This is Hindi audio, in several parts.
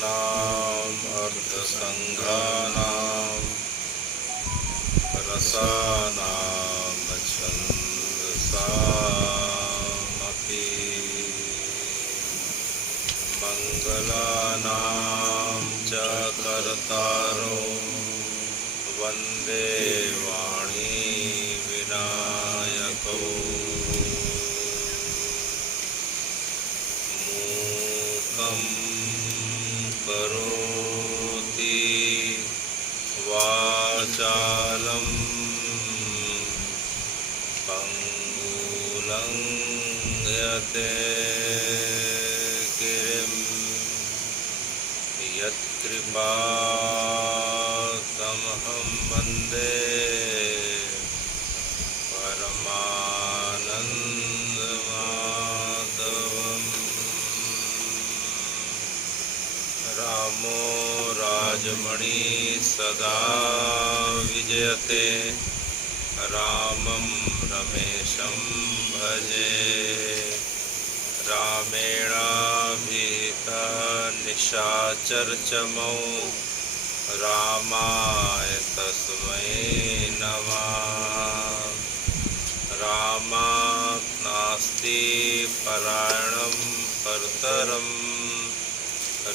रसानाम् अर्धसङ्घानां रसानां छन्दसामपि मङ्गलानां च कर्तारो वन्दे वाणी विनायकौ मूकं करोति वाचालं पङ्गुलङ्घ्यते गिरिं यत्कृपातमहं वन्दे परमानन्दमाधवम्। रामो राजमणि सदा विजयते रामं रमेशं भजे। रामेणाभिहिता निशाचरचमौ रामाय तस्मै नमः। रामात् नास्ति परायणं परतरम्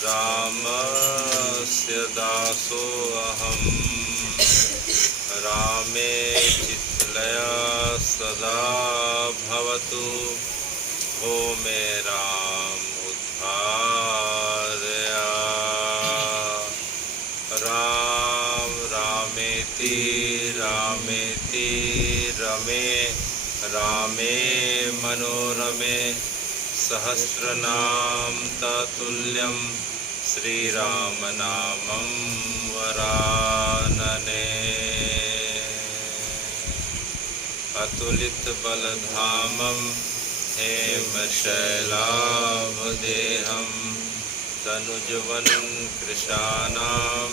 रामस्य दासोऽहम्। रामे चित्लया सदा भवतु भो मे राम उद्धारय। राम रामेति रामेति रमे रामे मनोरमे सहस्रनाम ततुल्यं श्रीराम नामं वरानने। अतुलित बलधामं हेमशैलाभदेहं तनुजवन कृशानां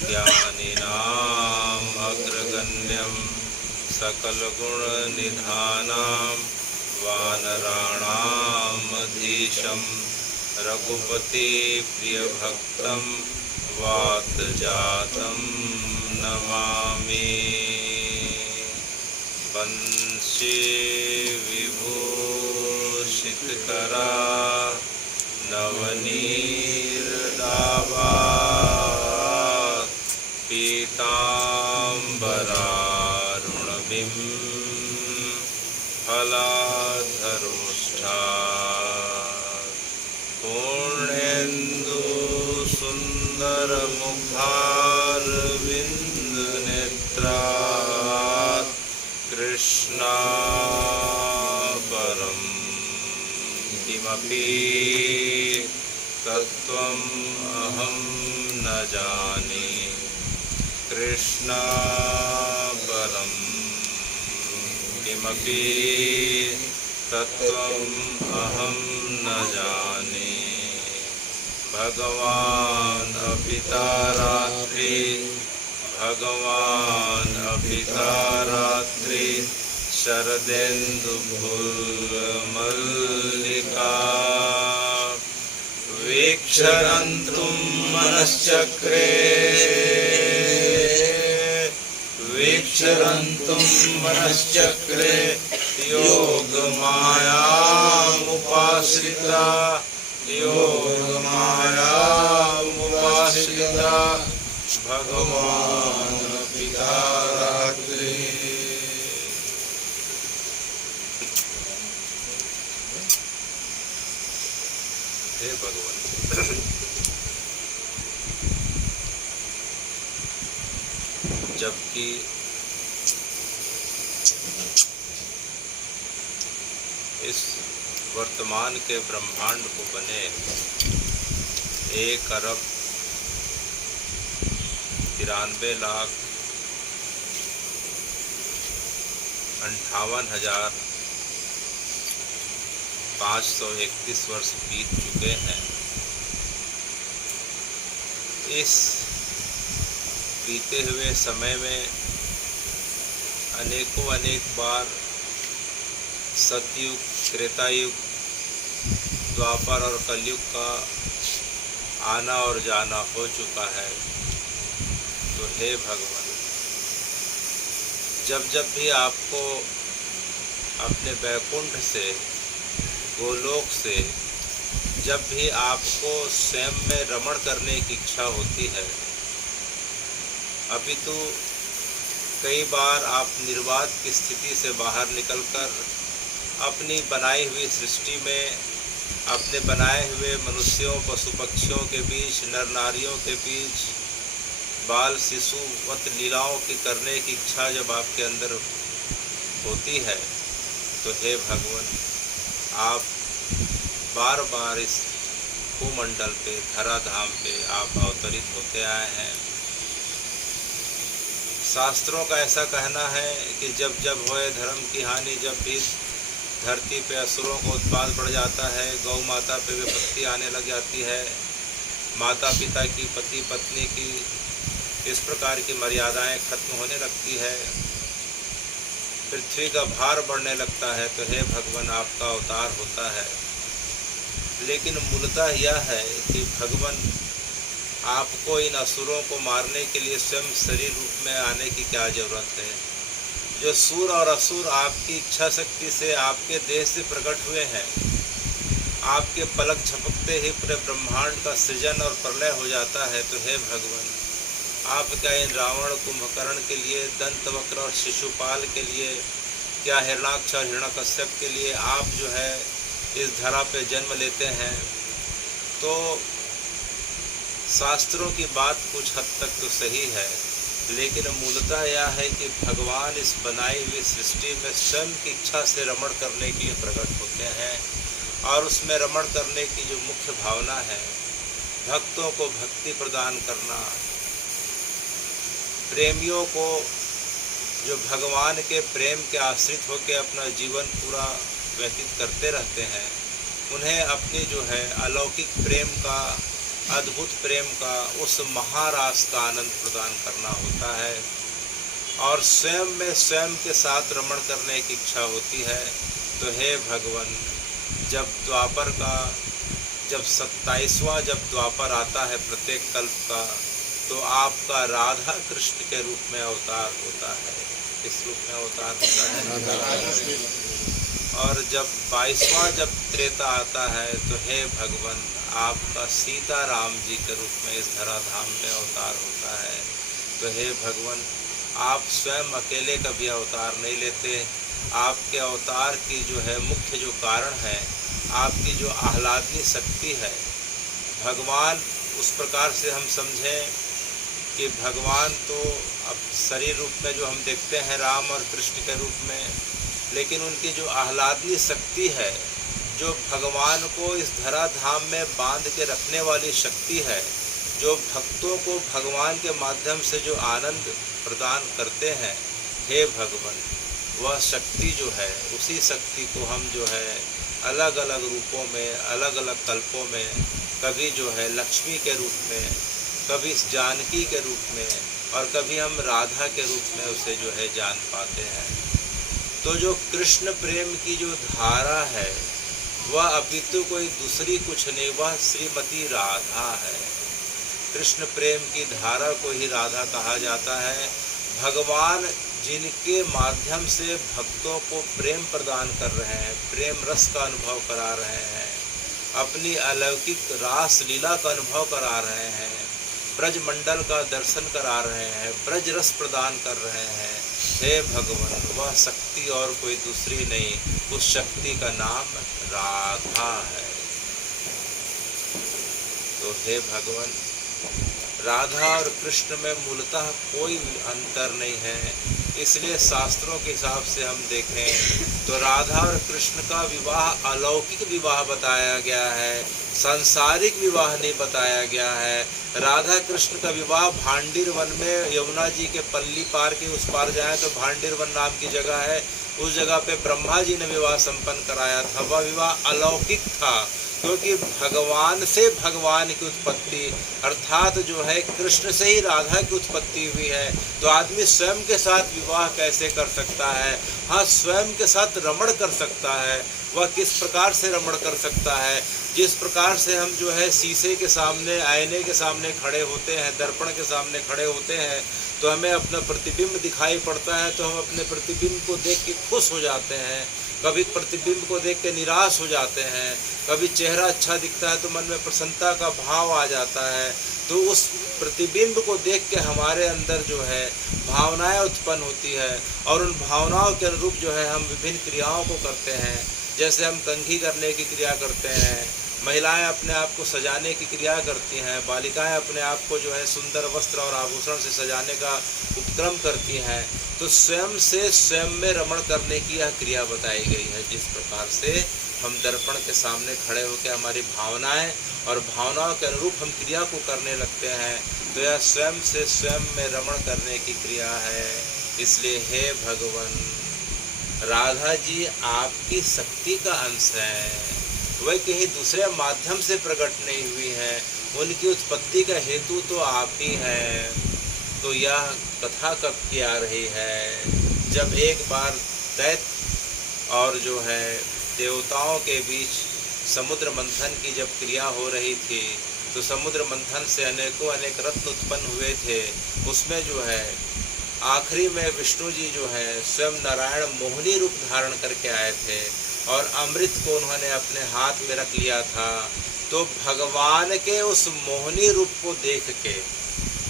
ज्ञानिनाम् अग्रगण्यं सकलगुणनिधानां वानराणामधीशं रघुपति प्रियभक्तं वातजातं नमामि। वंशी विभूषितकरा नवनीरदावात् पीताम्बरारुणबिं फलाधरोष्ठात् पूर्णेन्दु सुन्दरमुखारविन्दनेत्रात् कृष्णापरं किमपि तत्त्वम् अहं न जाने। कृष्णापरं किमपि तत्त्वम् अहं न जाने। भगवान् अपिता रात्रि भगवान् अपिता रात्रि शरदेन्दुफुल्लमल्लिका वीक्षरन्तुं मनश्चक्रे वीक्षरन्तुं मनश्चक्रे योगमायामुपाश्रिता योगमायामुपाश्रिता भगवान् पिता रात्रि। हे भगवान, जबकि इस वर्तमान के ब्रह्मांड को बने 1,93,58,531 वर्ष बीत चुके हैं। इस बीते हुए समय में अनेक बार सतयुग, त्रेतायुग, द्वापर और कलयुग का आना और जाना हो चुका है। तो हे भगवान, जब जब भी आपको अपने वैकुंठ से, गोलोक से, जब भी आपको स्वयं में रमण करने की इच्छा होती है, अपितु कई बार आप निर्वात की स्थिति से बाहर निकलकर अपनी बनाई हुई सृष्टि में, अपने बनाए हुए मनुष्यों, पशु पक्षियों के बीच, नर नारियों के बीच बाल शिशुवत लीलाओं की करने की इच्छा जब आपके अंदर होती है, तो हे भगवान, आप बार बार इस भूमंडल पे, धराधाम पे आप अवतरित होते आए हैं। शास्त्रों का ऐसा कहना है कि जब जब होए धर्म की हानि, जब भी धरती पे असुरों का उत्पाद बढ़ जाता है, गौ माता पे विपत्ति आने लग जाती है, माता पिता की, पति पत्नी की, इस प्रकार की मर्यादाएं खत्म होने लगती है, पृथ्वी का भार बढ़ने लगता है, तो हे भगवान आपका अवतार होता है। लेकिन मूलतः यह है कि भगवान आपको इन असुरों को मारने के लिए स्वयं शरीर रूप में आने की क्या जरूरत है। जो सूर और असुर आपकी इच्छा शक्ति से आपके देह से प्रकट हुए हैं, आपके पलक झपकते ही पूरे ब्रह्मांड का सृजन और प्रलय हो जाता है। तो हे भगवान, आप क्या इन रावण, कुंभकर्ण के लिए, दंतवक्र और शिशुपाल के लिए, क्या हिरणाक्ष और हिरण्यकश्यप के लिए आप जो है इस धरा पे जन्म लेते हैं। तो शास्त्रों की बात कुछ हद तक तो सही है, लेकिन मूलतः यह है कि भगवान इस बनाई हुई सृष्टि में स्वयं की इच्छा से रमण करने के लिए प्रकट होते हैं, और उसमें रमण करने की जो मुख्य भावना है, भक्तों को भक्ति प्रदान करना, प्रेमियों को जो भगवान के प्रेम के आश्रित होकर अपना जीवन पूरा व्यतीत करते रहते हैं, उन्हें अपनी जो है अलौकिक प्रेम का, अद्भुत प्रेम का, उस महारास का आनंद प्रदान करना होता है, और स्वयं में स्वयं के साथ रमण करने की इच्छा होती है। तो हे भगवान, जब द्वापर का, जब 27वां जब द्वापर आता है प्रत्येक कल्प का, तो आपका राधा कृष्ण के रूप में अवतार होता है। इस रूप में अवतार होता है। और जब 22वां जब त्रेता आता है, तो हे भगवान, आपका सीता राम जी के रूप में इस धराधाम में अवतार होता है। तो हे भगवान, आप स्वयं अकेले कभी अवतार नहीं लेते। आपके अवतार की जो है मुख्य जो कारण है, आपकी जो आह्लादनी शक्ति है। भगवान उस प्रकार से हम समझें कि भगवान तो अब शरीर रूप में जो हम देखते हैं राम और कृष्ण के रूप में, लेकिन उनकी जो आह्लादनी शक्ति है, जो भगवान को इस धराधाम में बांध के रखने वाली शक्ति है, जो भक्तों को भगवान के माध्यम से जो आनंद प्रदान करते हैं, हे भगवान, वह शक्ति जो है, उसी शक्ति को हम जो है अलग अलग रूपों में, अलग अलग कल्पों में, कभी जो है लक्ष्मी के रूप में, कभी जानकी के रूप में, और कभी हम राधा के रूप में उसे जो है जान पाते हैं। तो जो कृष्ण प्रेम की जो धारा है, वह अपितु कोई दूसरी कुछ नहीं, वह श्रीमती राधा है। कृष्ण प्रेम की धारा को ही राधा कहा जाता है। भगवान जिनके माध्यम से भक्तों को प्रेम प्रदान कर रहे हैं, प्रेम रस का अनुभव करा रहे हैं, अपनी अलौकिक रास लीला का अनुभव करा रहे हैं, ब्रज मंडल का दर्शन करा रहे हैं, ब्रज रस प्रदान कर रहे हैं। हे भगवान, वह शक्ति और कोई दूसरी नहीं, उस शक्ति का नाम राधा है। तो हे भगवान, राधा और कृष्ण में मूलतः कोई अंतर नहीं है। इसलिए शास्त्रों के हिसाब से हम देखें तो राधा और कृष्ण का विवाह अलौकिक विवाह बताया गया है, सांसारिक विवाह नहीं बताया गया है। राधा कृष्ण का विवाह भांडीर वन में, यमुना जी के पल्ली पार के उस पार जाए तो भांडीर वन नाम की जगह है, उस जगह पे ब्रह्मा जी ने विवाह संपन्न कराया था। वह विवाह अलौकिक था, क्योंकि भगवान से भगवान की उत्पत्ति अर्थात जो है कृष्ण से ही राधा की उत्पत्ति हुई है। तो आदमी स्वयं के साथ विवाह कैसे कर सकता है? हाँ, स्वयं के साथ रमण कर सकता है। वह किस प्रकार से रमण कर सकता है? जिस प्रकार से हम जो है शीशे के सामने, आईने के सामने खड़े होते हैं, दर्पण के सामने खड़े होते हैं, तो हमें अपना प्रतिबिंब दिखाई पड़ता है, तो हम अपने प्रतिबिंब को देख के खुश हो जाते हैं। कभी प्रतिबिंब को देख के निराश हो जाते हैं, कभी चेहरा अच्छा दिखता है तो मन में प्रसन्नता का भाव आ जाता है। तो उस प्रतिबिंब को देख के हमारे अंदर जो है भावनाएं उत्पन्न होती है, और उन भावनाओं के अनुरूप जो है हम विभिन्न क्रियाओं को करते हैं। जैसे हम कंघी करने की क्रिया करते हैं, महिलाएं अपने आप को सजाने की क्रिया करती हैं, बालिकाएं अपने आप को जो है सुंदर वस्त्र और आभूषण से सजाने का उपक्रम करती हैं। तो स्वयं से स्वयं में रमण करने की यह क्रिया बताई गई है। जिस प्रकार से हम दर्पण के सामने खड़े होकर हमारी भावनाएं और भावनाओं के अनुरूप हम क्रिया को करने लगते हैं, तो यह स्वयं से स्वयं में रमण करने की क्रिया है। इसलिए हे भगवान, राधा जी आपकी शक्ति का अंश है, वह कहीं दूसरे माध्यम से प्रकट नहीं हुई है। उनकी उत्पत्ति का हेतु तो आप ही हैं। तो यह कथा कब की आ रही है? जब एक बार दैत्य और जो है देवताओं के बीच समुद्र मंथन की जब क्रिया हो रही थी, तो समुद्र मंथन से अनेकों अनेक रत्न उत्पन्न हुए थे। उसमें जो है आखिरी में विष्णु जी जो है स्वयं नारायण मोहिनी रूप धारण करके आए थे, और अमृत को उन्होंने अपने हाथ में रख लिया था। तो भगवान के उस मोहिनी रूप को देख के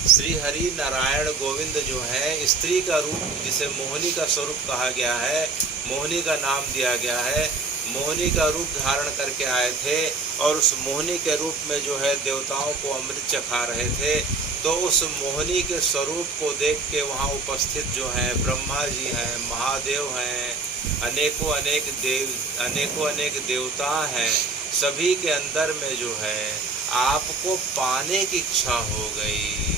श्री हरि नारायण गोविंद जो है स्त्री का रूप, जिसे मोहिनी का स्वरूप कहा गया है, मोहिनी का नाम दिया गया है, मोहिनी का रूप धारण करके आए थे, और उस मोहिनी के रूप में जो है देवताओं को अमृत चखा रहे थे। तो उस मोहिनी के स्वरूप को देख के वहाँ उपस्थित जो हैं ब्रह्मा जी हैं, महादेव हैं, अनेकों अनेक देवता हैं, सभी के अंदर में जो है आपको पाने की इच्छा हो गई,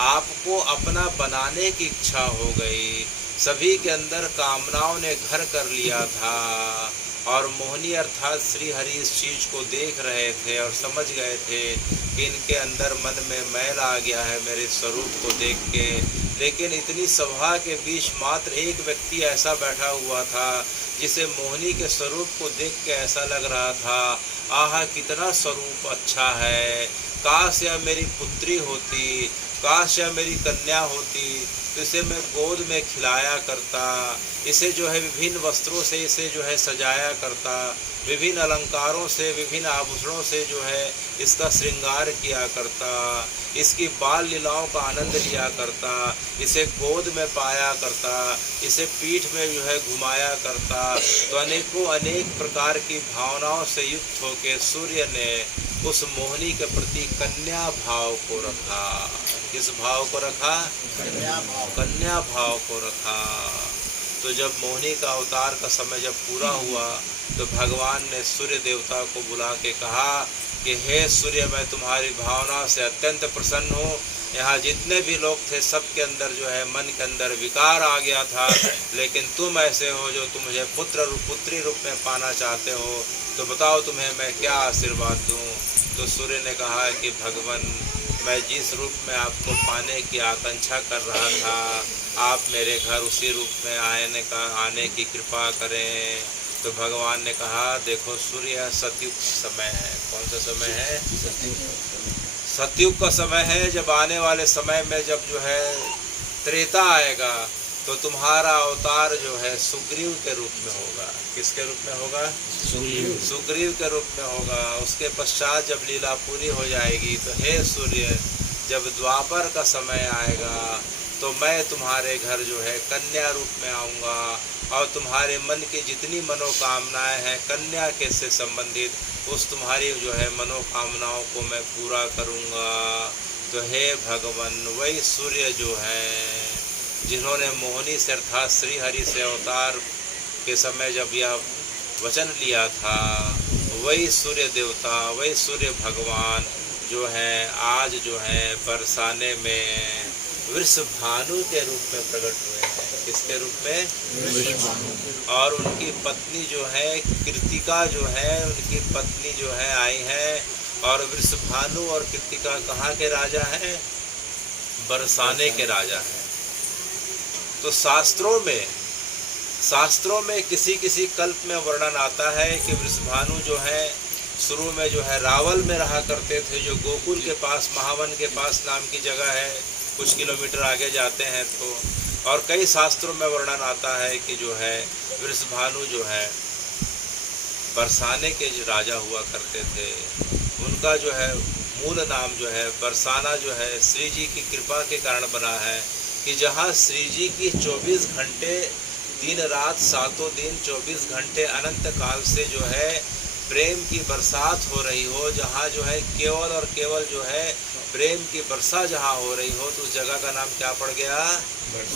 आपको अपना बनाने की इच्छा हो गई। सभी के अंदर कामनाओं ने घर कर लिया था, और मोहिनी अर्थात श्री हरि इस चीज़ को देख रहे थे और समझ गए थे कि इनके अंदर मन में मैल आ गया है मेरे स्वरूप को देख के। लेकिन इतनी सभा के बीच मात्र एक व्यक्ति ऐसा बैठा हुआ था जिसे मोहिनी के स्वरूप को देख के ऐसा लग रहा था, आहा कितना स्वरूप अच्छा है, काश यह मेरी पुत्री होती, काश यह मेरी कन्या होती, तो इसे मैं गोद में खिलाया करता, इसे जो है विभिन्न वस्त्रों से इसे जो है सजाया करता, विभिन्न अलंकारों से, विभिन्न आभूषणों से जो है इसका श्रृंगार किया करता, इसकी बाल लीलाओं का आनंद लिया करता, इसे गोद में पाया करता, इसे पीठ में जो है घुमाया करता। तो अनेक प्रकार की भावनाओं से युक्त होकर सूर्य ने उस मोहिनी के प्रति कन्या भाव को रखा। किस भाव को रखा? कन्या भाव को रखा। तो जब मोहिनी का अवतार का समय जब पूरा हुआ, तो भगवान ने सूर्य देवता को बुला के कहा कि हे सूर्य, मैं तुम्हारी भावना से अत्यंत प्रसन्न हूँ। यहाँ जितने भी लोग थे सबके अंदर जो है मन के अंदर विकार आ गया था, लेकिन तुम ऐसे हो जो तुम मुझे पुत्री रूप में पाना चाहते हो, तो बताओ तुम्हें मैं क्या आशीर्वाद दूँ। तो सूर्य ने कहा कि भगवान, मैं जिस रूप में आपको पाने की आकांक्षा कर रहा था, आप मेरे घर उसी रूप में आने की कृपा करें। तो भगवान ने कहा, देखो सूर्य सतयुग समय है। कौन सा समय है? सतयुग का समय है। जब आने वाले समय में जब जो है त्रेता आएगा, तो तुम्हारा अवतार जो है सुग्रीव के रूप में होगा। किसके रूप में होगा? सुग्रीव के रूप में होगा। उसके पश्चात जब लीला पूरी हो जाएगी, तो हे सूर्य, जब द्वापर का समय आएगा, तो मैं तुम्हारे घर जो है कन्या रूप में आऊँगा, और तुम्हारे मन की जितनी मनोकामनाएं हैं कन्या के से संबंधित, उस तुम्हारी जो है मनोकामनाओं को मैं पूरा करूँगा। तो हे भगवान, वही सूर्य जो है जिन्होंने मोहिनी से अर्थात श्री हरि से अवतार के समय जब यह वचन लिया था, वही सूर्य देवता, वही सूर्य भगवान जो है आज जो है बरसाने में वृषभानु के रूप में प्रकट हुए हैं। किसके रूप में? और उनकी पत्नी जो है कृतिका जो है, उनकी पत्नी जो है आई है। और वृषभानु और कृतिका कहाँ के राजा हैं? बरसाने के राजा हैं। तो शास्त्रों में किसी किसी कल्प में वर्णन आता है कि वृषभानु जो है शुरू में जो है रावल में रहा करते थे, जो गोकुल के पास महावन के पास नाम की जगह है, कुछ किलोमीटर आगे जाते हैं तो। और कई शास्त्रों में वर्णन आता है कि जो है वृषभानु जो है बरसाने के जो राजा हुआ करते थे। उनका जो है मूल नाम जो है बरसाना जो है श्री जी की कृपा के कारण बना है कि जहाँ श्री जी की 24 घंटे दिन रात सातों दिन 24 घंटे अनंत काल से जो है प्रेम की बरसात हो रही हो, जहाँ जो है केवल और केवल जो है प्रेम की वर्षा जहाँ हो रही हो, तो उस जगह का नाम क्या पड़ गया?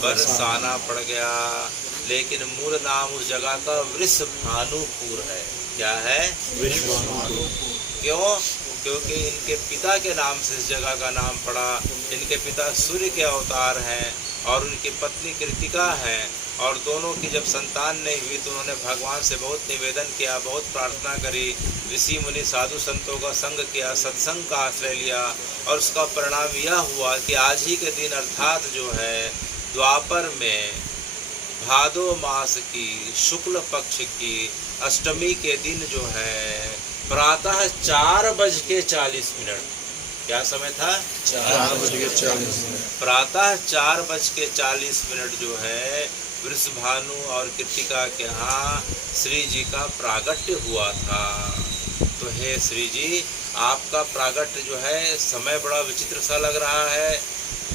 बरसाना पड़ गया। लेकिन मूल नाम उस जगह का वृषभानुपुर है। क्या है? वृषभानुपुर। क्यों? क्योंकि इनके पिता के नाम से इस जगह का नाम पड़ा। इनके पिता सूर्य के अवतार हैं और उनकी पत्नी कृतिका है। और दोनों की जब संतान नहीं हुई तो उन्होंने भगवान से बहुत निवेदन किया, बहुत प्रार्थना करी, ऋषि मुनि साधु संतों का संग किया, सत्संग का आश्रय लिया। और उसका परिणाम यह हुआ कि आज ही के दिन अर्थात जो है द्वापर में भादो मास की शुक्ल पक्ष की अष्टमी के दिन जो है प्रातः 4:40। क्या समय था? 4:40। प्रातः 4:40 जो है वृषभानु और कृतिका के यहाँ श्री जी का प्रागट्य हुआ था। तो हे श्री जी, आपका प्रागट्य जो है समय बड़ा विचित्र सा लग रहा है।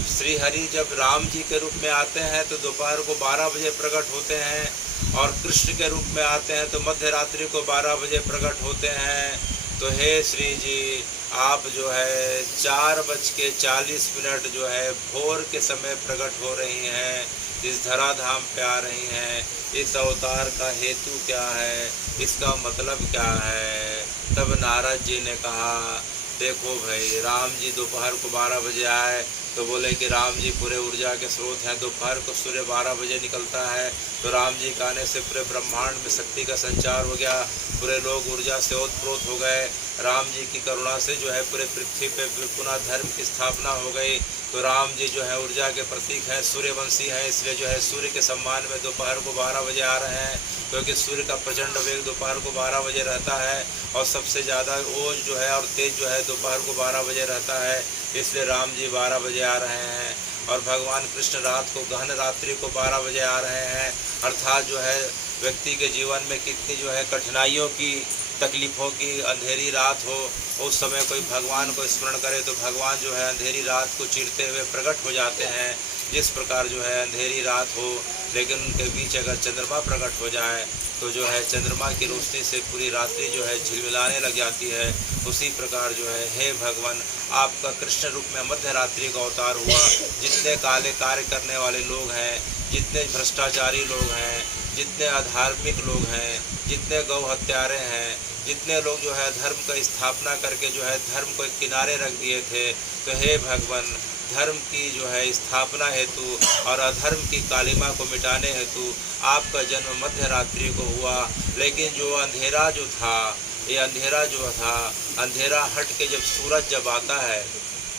श्री हरि जब राम जी के रूप में आते हैं तो दोपहर को 12 बजे प्रकट होते हैं, और कृष्ण के रूप में आते हैं तो मध्य रात्रि को 12 बजे प्रकट होते हैं। तो हे श्री जी, आप जो है 4:40 जो है भोर के समय प्रकट हो रही हैं, इस धराधाम पे आ रही हैं। इस अवतार का हेतु क्या है? इसका मतलब क्या है? तब नारद जी ने कहा, देखो भाई, राम जी दोपहर को 12 बजे आए तो बोले कि राम जी पूरे ऊर्जा के स्रोत हैं। दोपहर को सूर्य 12 बजे निकलता है तो राम जी के आने से पूरे ब्रह्मांड में शक्ति का संचार हो गया, पूरे लोग ऊर्जा से ओतप्रोत हो गए। राम जी की करुणा से जो है पूरे पृथ्वी पे पुनः धर्म की स्थापना हो गई। तो राम जी जो है ऊर्जा के प्रतीक हैं, सूर्यवंशी हैं, इसलिए जो है सूर्य के सम्मान में दोपहर को 12 बजे आ रहे हैं, क्योंकि सूर्य का प्रचंड वेग दोपहर को 12 बजे रहता है और सबसे ज़्यादा ओज जो है और तेज जो है दोपहर को 12 बजे रहता है, इसलिए राम जी 12 बजे आ रहे हैं। और भगवान कृष्ण रात को गहन रात्रि को 12 बजे आ रहे हैं। अर्थात जो है व्यक्ति के जीवन में कितनी जो है कठिनाइयों की, तकलीफ़ों की अंधेरी रात हो, उस समय कोई भगवान को स्मरण करे तो भगवान जो है अंधेरी रात को चीरते हुए प्रकट हो जाते हैं। जिस प्रकार जो है अंधेरी रात हो लेकिन उनके बीच अगर चंद्रमा प्रकट हो जाए तो जो है चंद्रमा की रोशनी से पूरी रात्रि जो है झिलमिलाने लग जाती है। उसी प्रकार जो है हे भगवान, आपका कृष्ण रूप में मध्य रात्रि का अवतार हुआ। जितने काले कार्य करने वाले लोग हैं, जितने भ्रष्टाचारी लोग हैं, जितने अधार्मिक लोग हैं, जितने गौ हत्यारे हैं, जितने लोग जो है धर्म का स्थापना करके जो है धर्म को किनारे रख दिए थे, तो हे भगवान, धर्म की जो है स्थापना हेतु और अधर्म की कालिमा को मिटाने हेतु आपका जन्म मध्य रात्रि को हुआ। लेकिन जो अंधेरा जो था, ये अंधेरा जो था, अंधेरा हट के जब सूरज जब आता है,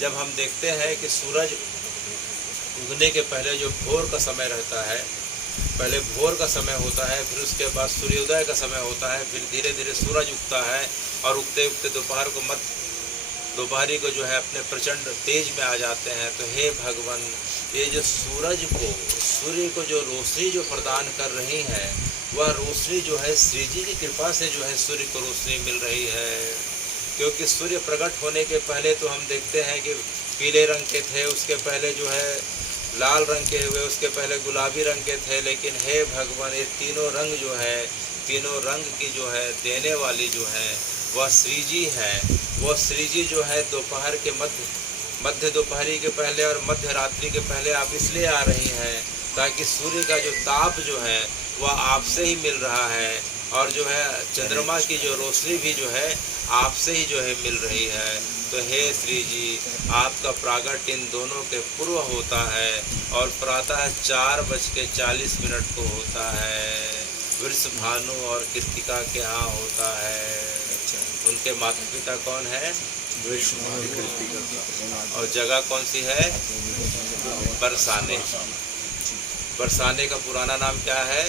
जब हम देखते हैं कि सूरज उगने के पहले जो भोर का समय रहता है, पहले भोर का समय होता है, फिर उसके बाद सूर्योदय का समय होता है, फिर धीरे धीरे सूरज उगता है और उगते उगते दोपहरी को जो है अपने प्रचंड तेज में आ जाते हैं। तो हे भगवान, ये जो सूर्य को जो रोशनी जो प्रदान कर रही है, वह रोशनी जो है श्री जी की कृपा से जो है सूर्य को रोशनी मिल रही है। क्योंकि सूर्य प्रकट होने के पहले तो हम देखते हैं कि पीले रंग के थे, उसके पहले जो है लाल रंग के हुए, उसके पहले गुलाबी रंग के थे। लेकिन हे भगवान, ये तीनों रंग जो है, तीनों रंग की जो है देने वाली जो है वह श्री जी है। वह श्री जी जो है दोपहर के मध्य दोपहरी के पहले और मध्य रात्रि के पहले आप इसलिए आ रही हैं ताकि सूर्य का जो ताप जो है वह आपसे ही मिल रहा है, और जो है चंद्रमा की जो रोशनी भी जो है आपसे ही जो है मिल रही है। तो हे श्री जी, आपका प्रागट इन दोनों के पूर्व होता है और प्रातः 4:40 को होता है। वृषभानु और कृतिका के यहाँ होता है। उनके माता पिता कौन है? और जगह कौन सी है? बरसाने। बरसाने का पुराना नाम क्या है?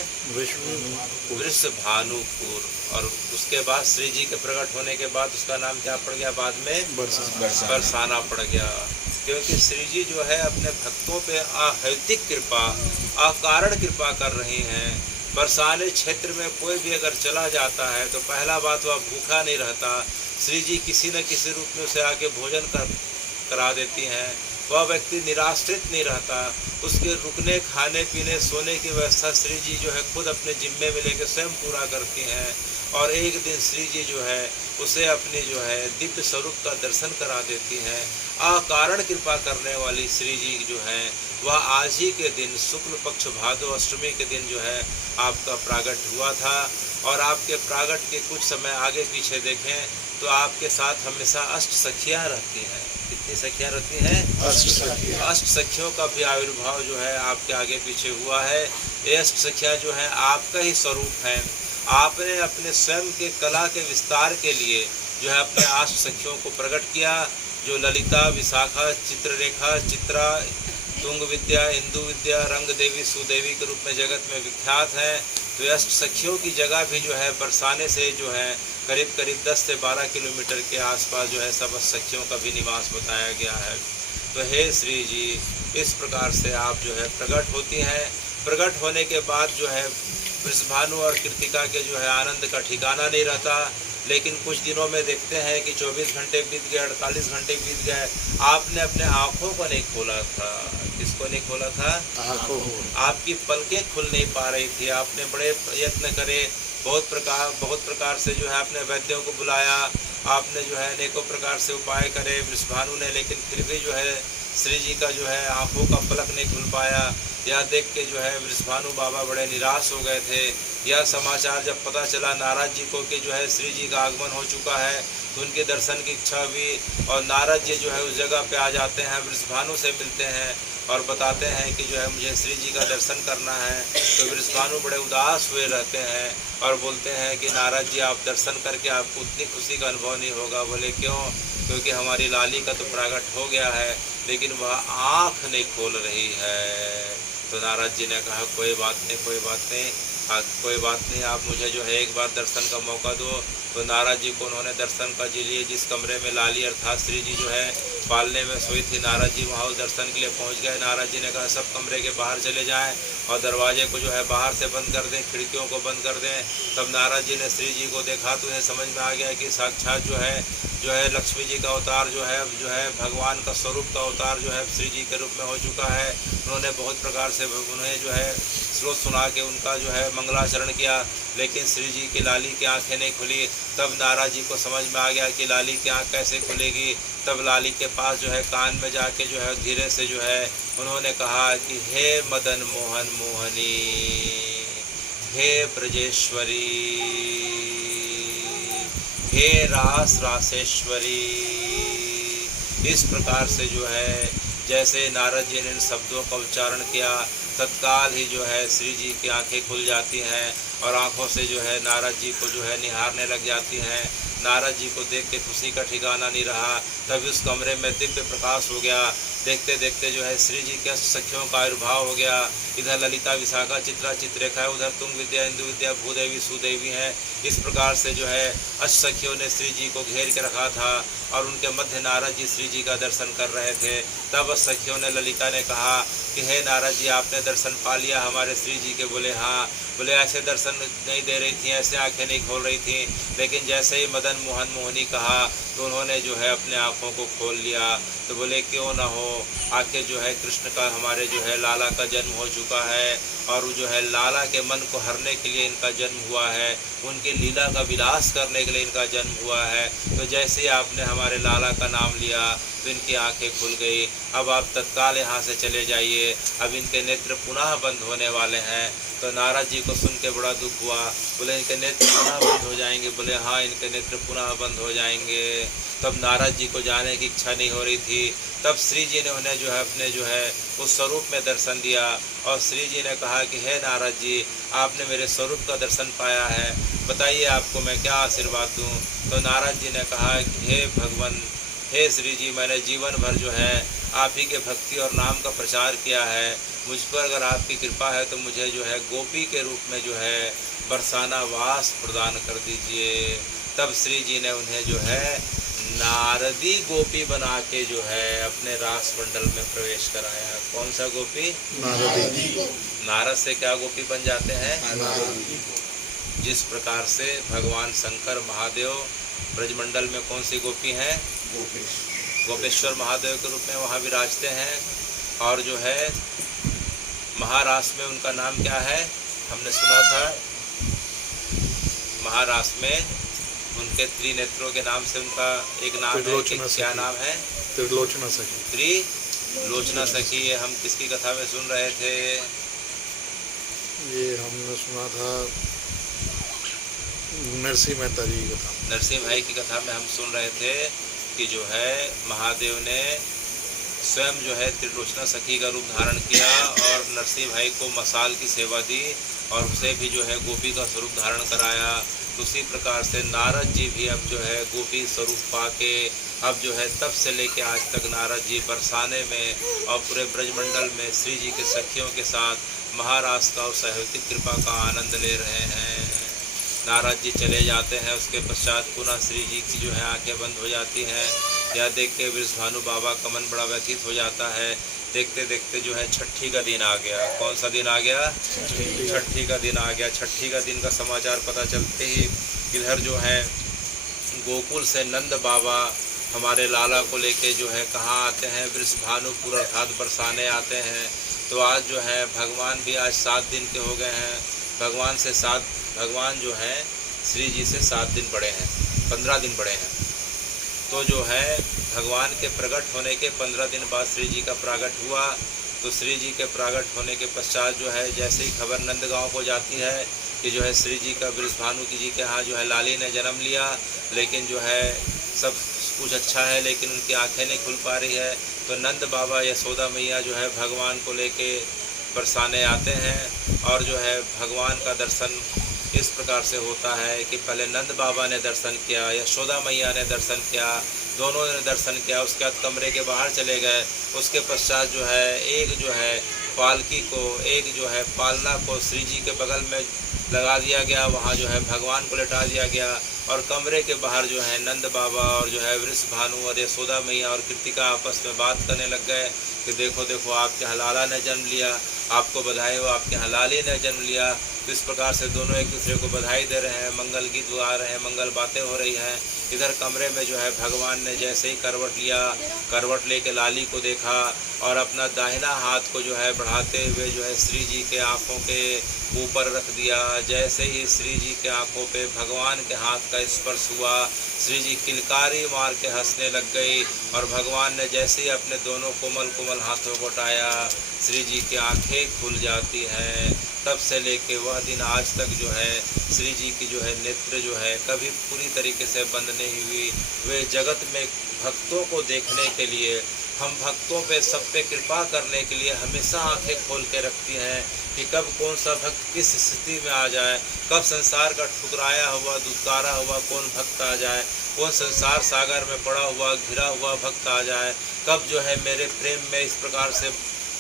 वृषभानुपुर। और उसके बाद श्री जी के प्रकट होने के बाद उसका नाम क्या पड़ गया? बाद में बरसाना पड़ गया। क्योंकि श्री जी जो है अपने भक्तों पे अहैतिक कृपा, अकारण कृपा कर रही हैं। बरसाने क्षेत्र में कोई भी अगर चला जाता है तो पहला बात वह भूखा नहीं रहता। श्री जी किसी न किसी रूप में उसे आके भोजन करा देती हैं। वह व्यक्ति निराश्रित नहीं रहता। उसके रुकने, खाने पीने, सोने की व्यवस्था श्री जी जो है खुद अपने जिम्मे में लेकर स्वयं पूरा करती हैं। और एक दिन श्री जी जो है उसे अपनी जो है दिव्य स्वरूप का दर्शन करा देती हैं। अकारण कृपा करने वाली श्री जी जो है वह आज ही के दिन शुक्ल पक्ष भादो अष्टमी के दिन जो है आपका प्रागट हुआ था। और आपके प्रागट के कुछ समय आगे पीछे देखें तो आपके साथ हमेशा अष्ट सखियाँ रहती हैं। कितनी सखियाँ रहती हैं? अष्ट सखियों का भी आविर्भाव जो है आपके आगे पीछे हुआ है। ये अष्ट सखियाँ जो हैं आपका ही स्वरूप हैं। आपने अपने स्वयं के कला के विस्तार के लिए जो है अपने अष्ट सखियों को प्रकट किया, जो ललिता, विशाखा, चित्ररेखा, चित्रा, तुंग विद्या, इंदु विद्या, रंग देवी, सुदेवी के रूप में जगत में विख्यात हैं। तो अष्ट सखियों की जगह भी जो है बरसाने से जो है करीब 10 से 12 किलोमीटर के आसपास जो है सब सखियों का भी निवास बताया गया है। तो हे श्री जी, इस प्रकार से आप जो है प्रकट होती हैं। प्रकट होने के बाद जो है वृषभानु और कृतिका के जो है आनंद का ठिकाना नहीं रहता। लेकिन कुछ दिनों में देखते हैं कि 24 घंटे बीत गए, 48 घंटे बीत गए, आपने अपने आँखों को नहीं खोला था। किसको नहीं खोला था? आँखों। आपकी पलकें खुल नहीं पा रही थी। आपने बड़े प्रयत्न करे, बहुत प्रकार से जो है आपने वैद्यों को बुलाया, आपने जो है अनेकों प्रकार से उपाय करे वृषभानु ने, लेकिन फिर भी जो है श्री जी का जो है आँखों का पलक नहीं खुल पाया। यह देख के जो है वृषभानु बाबा बड़े निराश हो गए थे। यह समाचार जब पता चला नारद जी को कि जो है श्री जी का आगमन हो चुका है तो उनके दर्शन की इच्छा हुई। और नारद जी जो है उस जगह पे आ जाते हैं, वृषभानु से मिलते हैं और बताते हैं कि जो है मुझे श्री जी का दर्शन करना है। तो वृषभानु बड़े उदास हुए रहते हैं और बोलते हैं कि नारद जी आप दर्शन करके आपको उतनी खुशी का अनुभव नहीं होगा। बोले क्यों? क्योंकि हमारी लाली का तो प्रागट हो गया है लेकिन वह आँख नहीं खोल रही है। तो नारद जी ने कहा कोई बात नहीं, कोई बात नहीं, आप मुझे जो है एक बार दर्शन का मौका दो। तो नारद जी को उन्होंने दर्शन का जी लिए। जिस कमरे में लाली अर्थात श्री जी जो है पालने में सोई थी, नारद जी वहाँ उस दर्शन के लिए पहुँच गए। नारद जी ने कहा सब कमरे के बाहर चले जाएं और दरवाजे को जो है बाहर से बंद कर दें, खिड़कियों को बंद कर दें। तब नारद जी ने श्री जी को देखा तो उन्हें समझ में आ गया कि साक्षात जो है लक्ष्मी जी का अवतार जो है भगवान का स्वरूप का अवतार जो है श्री जी के रूप में हो चुका है। उन्होंने बहुत प्रकार से उन्हें जो है श्लोक सुना के उनका जो है मंगलाचरण किया, लेकिन श्री जी की लाली की आंखें नहीं खुली। तब नारद जी को समझ में आ गया कि लाली की आंख कैसे खुलेगी। तब लाली के पास जो है कान में जाके जो है धीरे से जो है उन्होंने कहा कि हे मदन मोहन मोहनी, हे ब्रजेश्वरी, हे रास रासेश्वरी। इस प्रकार से जो है जैसे नारद जी ने इन शब्दों का उच्चारण किया तत्काल ही जो है श्री जी की आंखें खुल जाती हैं और आंखों से जो है नारद जी को जो है निहारने लग जाती हैं। नारद जी को देख के खुशी का ठिकाना नहीं रहा। तभी उस कमरे में दिव्य प्रकाश हो गया। देखते देखते जो है श्री जी के सखियों का आविर्भाव हो गया। इधर ललिता, विशाखा, चित्रा, चित्ररेखा है, उधर तुंग विद्या, इंदु विद्या, भूदेवी, सुदेवी हैं। इस प्रकार से जो है अष्ट सखियों ने श्री जी को घेर के रखा था और उनके मध्य नारद जी श्री जी का दर्शन कर रहे थे। तब सखियों ने ललिता ने कहा कि हे नारद जी आपने दर्शन पा लिया हमारे श्री जी के? बोले हाँ। बोले ऐसे दर्शन नहीं दे रही थी, ऐसे आंखें नहीं खोल रही थी, लेकिन जैसे ही मदन मोहन मोहनी कहा तो उन्होंने जो है अपने आँखों को खोल लिया। तो बोले क्यों ना हो, आखिर जो है कृष्ण का हमारे जो है लाला का जन्म हो चुका है और वो जो है लाला के मन को हरने के लिए इनका जन्म हुआ है, उनकी लीला का विलास करने के लिए इनका जन्म हुआ है। तो जैसे ही आपने हमारे लाला का नाम लिया तो इनकी आंखें खुल गई। अब आप तत्काल यहाँ से चले जाइए, अब इनके नेत्र पुनः बंद होने वाले हैं। तो नारद जी को सुन के बड़ा दुख हुआ। बोले इनके नेत्र पुनः बंद हो जाएंगे? बोले हाँ, इनके नेत्र पुनः बंद हो जाएंगे। तब नारद जी को जाने की इच्छा नहीं हो रही थी। तब श्री जी ने उन्हें जो है अपने जो है उस स्वरूप में दर्शन दिया और श्री जी ने कहा कि हे नारद जी, आपने मेरे स्वरूप का दर्शन पाया है, बताइए आपको मैं क्या आशीर्वाद दूं। तो नारद जी ने कहा कि हे भगवान, हे श्री जी, मैंने जीवन भर जो है आप ही के भक्ति और नाम का प्रचार किया है। मुझ पर अगर आपकी कृपा है तो मुझे जो है गोपी के रूप में जो है बरसाना वास प्रदान कर दीजिए। तब श्री जी ने उन्हें जो है नारदी गोपी बना के जो है अपने रास मंडल में प्रवेश कराया। कौन सा गोपी? नारदी। नारद से क्या गोपी बन जाते हैं? नारदी। जिस प्रकार से भगवान शंकर महादेव ब्रजमंडल में कौन सी गोपी हैं? गोपेश्वर महादेव के रूप में वहाँ विराजते हैं। और जो है महाराष्ट्र में उनका नाम क्या है? हमने सुना था महाराष्ट्र में उनके त्रिनेत्रों के नाम से उनका एक नाम है कि क्या नाम है? त्रिलोचना सखी। त्रिलोचना सखी। ये हम किसकी कथा में सुन रहे थे? ये हमने सुना था नरसिंह मेहता जी की कथा। नरसिंह भाई की कथा में हम सुन रहे थे कि जो है महादेव ने स्वयं जो है त्रिलोचना सखी का रूप धारण किया और नरसिंह भाई को मसाल की सेवा दी और उसे भी जो है गोपी का स्वरूप धारण कराया। उसी प्रकार से नारद जी भी अब जो है गोपी स्वरूप पाके अब जो है तब से लेके आज तक नारद जी बरसाने में और पूरे ब्रजमंडल में श्री जी के सखियों के साथ महाराज का उस अहौतिक कृपा का आनंद ले रहे हैं। नारद जी चले जाते हैं, उसके पश्चात पुनः श्री जी की जो है आंखें बंद हो जाती हैं। यह देख के वृषभानु बाबा का मन बड़ा व्यथित हो जाता है। देखते देखते जो है छठी का दिन आ गया। कौन सा दिन आ गया? छठी का दिन आ गया। छठी का दिन का समाचार पता चलते ही इधर जो है गोकुल से नंद बाबा हमारे लाला को लेके जो है कहाँ आते हैं? वृषभानुपुर अर्थात बरसाने आते हैं। तो आज जो है भगवान भी आज 7 दिन के हो गए हैं। भगवान जो है श्री जी से 7 दिन बड़े हैं, 15 दिन बड़े हैं। तो जो है भगवान के प्रकट होने के 15 दिन बाद श्री जी का प्रागट हुआ। तो श्री जी के प्रागट होने के पश्चात जो है जैसे ही खबर नंदगांव को जाती है कि जो है श्री जी का वृषभानु जी के यहाँ जो है लाली ने जन्म लिया, लेकिन जो है सब कुछ अच्छा है लेकिन उनकी आंखें नहीं खुल पा रही है। तो नंद बाबा यशोदा मैया जो है भगवान को लेके बरसाने आते हैं और जो है भगवान का दर्शन इस प्रकार से होता है कि पहले नंद बाबा ने दर्शन किया, यशोदा मैया ने दर्शन किया, दोनों ने दर्शन किया। उसके बाद कमरे के बाहर चले गए। उसके पश्चात जो है एक जो है पालकी को, एक जो है पालना को श्री जी के बगल में लगा दिया गया। वहाँ जो है भगवान को लेटा दिया गया और कमरे के बाहर जो है नंद बाबा और जो है वृषभानु और यशोदा मैया और कृतिका आपस में बात करने लग गए कि देखो देखो आपके हलाला ने जन्म लिया, आपको बधाई हो, आपके हलाली ने जन्म लिया। तो इस प्रकार से दोनों एक दूसरे को बधाई दे रहे हैं, मंगल गीत गा रहे हैं, मंगल बातें हो रही हैं। इधर कमरे में जो है भगवान ने जैसे ही करवट लिया, करवट लेके लाली को देखा और अपना दाहिना हाथ को जो है बढ़ाते हुए जो है श्री जी के आँखों के ऊपर रख दिया। जैसे ही श्री जी के आँखों पे भगवान के हाथ का स्पर्श हुआ, श्री जी किलकारी मार के हंसने लग गई और भगवान ने जैसे ही अपने दोनों कोमल कोमल हाथों को उठाया, श्री जी की आँखें खुल जाती हैं। तब से लेके वह दिन आज तक जो है श्री जी की जो है नेत्र जो है कभी पूरी तरीके से बंद नहीं हुई। वे जगत में भक्तों को देखने के लिए, हम भक्तों पे सब पे कृपा करने के लिए हमेशा आंखें खोल के रखती हैं कि कब कौन सा भक्त किस स्थिति में आ जाए, कब संसार का ठुकराया हुआ दुत्कारा हुआ कौन भक्त आ जाए, कौन संसार सागर में पड़ा हुआ घिरा हुआ भक्त आ जाए, कब जो है मेरे प्रेम में इस प्रकार से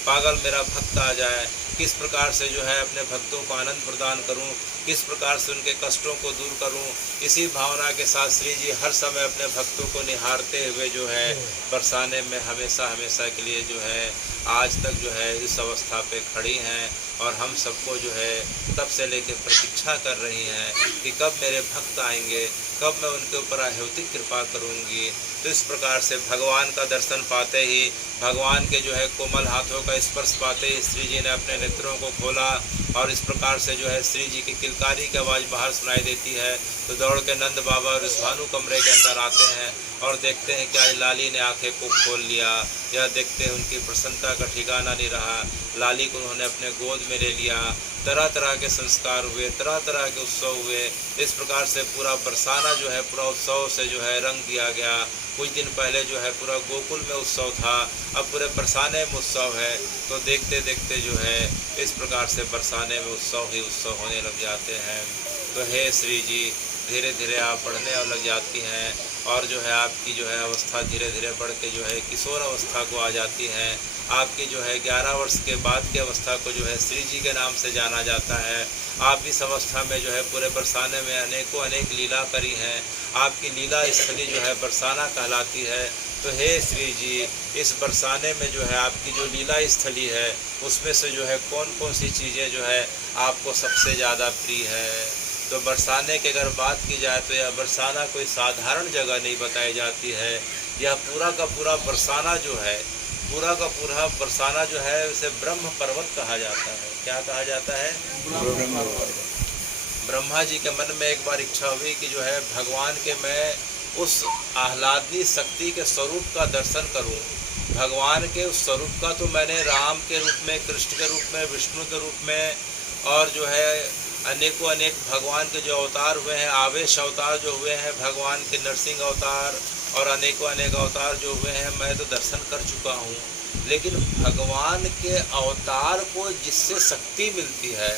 पागल मेरा भक्त आ जाए, किस प्रकार से जो है अपने भक्तों को आनंद प्रदान करूं, किस प्रकार से उनके कष्टों को दूर करूं। इसी भावना के साथ श्री जी हर समय अपने भक्तों को निहारते हुए जो है बरसाने में हमेशा हमेशा के लिए जो है आज तक जो है इस अवस्था पे खड़ी हैं और हम सबको जो है तब से लेकर प्रतीक्षा कर रही हैं कि कब मेरे भक्त आएंगे, कब मैं उनके ऊपर अहौतिक कृपा करूंगी। तो इस प्रकार से भगवान का दर्शन पाते ही, भगवान के जो है कोमल हाथों का स्पर्श पाते ही श्री जी ने अपने नेत्रों को खोला और इस प्रकार से जो है श्री जी की किलकारी की आवाज़ बाहर सुनाई देती है। तो दौड़ के नंद बाबा वृषभानु कमरे के अंदर आते हैं और देखते हैं कि आज लाली ने आंखें को खोल लिया, या देखते हैं उनकी प्रसन्नता का ठिकाना नहीं रहा, लाली को उन्होंने अपने गोद में ले लिया। तरह तरह के संस्कार हुए, तरह तरह के उत्सव हुए। इस प्रकार से पूरा बरसाना जो है पूरा उत्सव से जो है रंग दिया गया। कुछ दिन पहले जो है पूरा गोकुल में उत्सव था, अब पूरे बरसाने में उत्सव है। तो देखते देखते जो है इस प्रकार से बरसाने में उत्सव ही उत्सव होने लग जाते हैं। तो हे श्री जी, धीरे धीरे आप बढ़ने और लग जाती हैं, और जो है आपकी जो है अवस्था धीरे धीरे बढ़ के जो है किशोर अवस्था को आ जाती है। आपकी जो है 11 वर्ष के बाद की अवस्था को जो है श्री जी के नाम से जाना जाता है। आप इस अवस्था में जो है पूरे बरसाने में अनेकों अनेक लीला करी हैं। आपकी लीला स्थली जो है बरसाना कहलाती है। तो हे श्री जी, इस बरसाने में जो है आपकी जो लीला स्थली है उसमें से जो है कौन कौन सी चीज़ें जो है आपको सबसे ज़्यादा प्रिय है। तो बरसाने की अगर बात की जाए तो यह बरसाना कोई साधारण जगह नहीं बताई जाती है। यह पूरा का पूरा बरसाना जो है, पूरा का पूरा बरसाना जो है उसे ब्रह्म पर्वत कहा जाता है। क्या कहा जाता है? ब्रह्मा जी के मन में एक बार इच्छा हुई कि जो है भगवान के मैं उस आह्लादनी शक्ति के स्वरूप का दर्शन करूं। भगवान के उस स्वरूप का तो मैंने राम के रूप में, कृष्ण के रूप में, विष्णु के रूप में, और जो है अनेकों अनेक भगवान के जो अवतार हुए हैं, आवेश अवतार जो हुए हैं, भगवान के नरसिंह अवतार और अनेकों अनेक अवतार जो हुए हैं, मैं तो दर्शन कर चुका हूँ। लेकिन भगवान के अवतार को जिससे शक्ति मिलती है,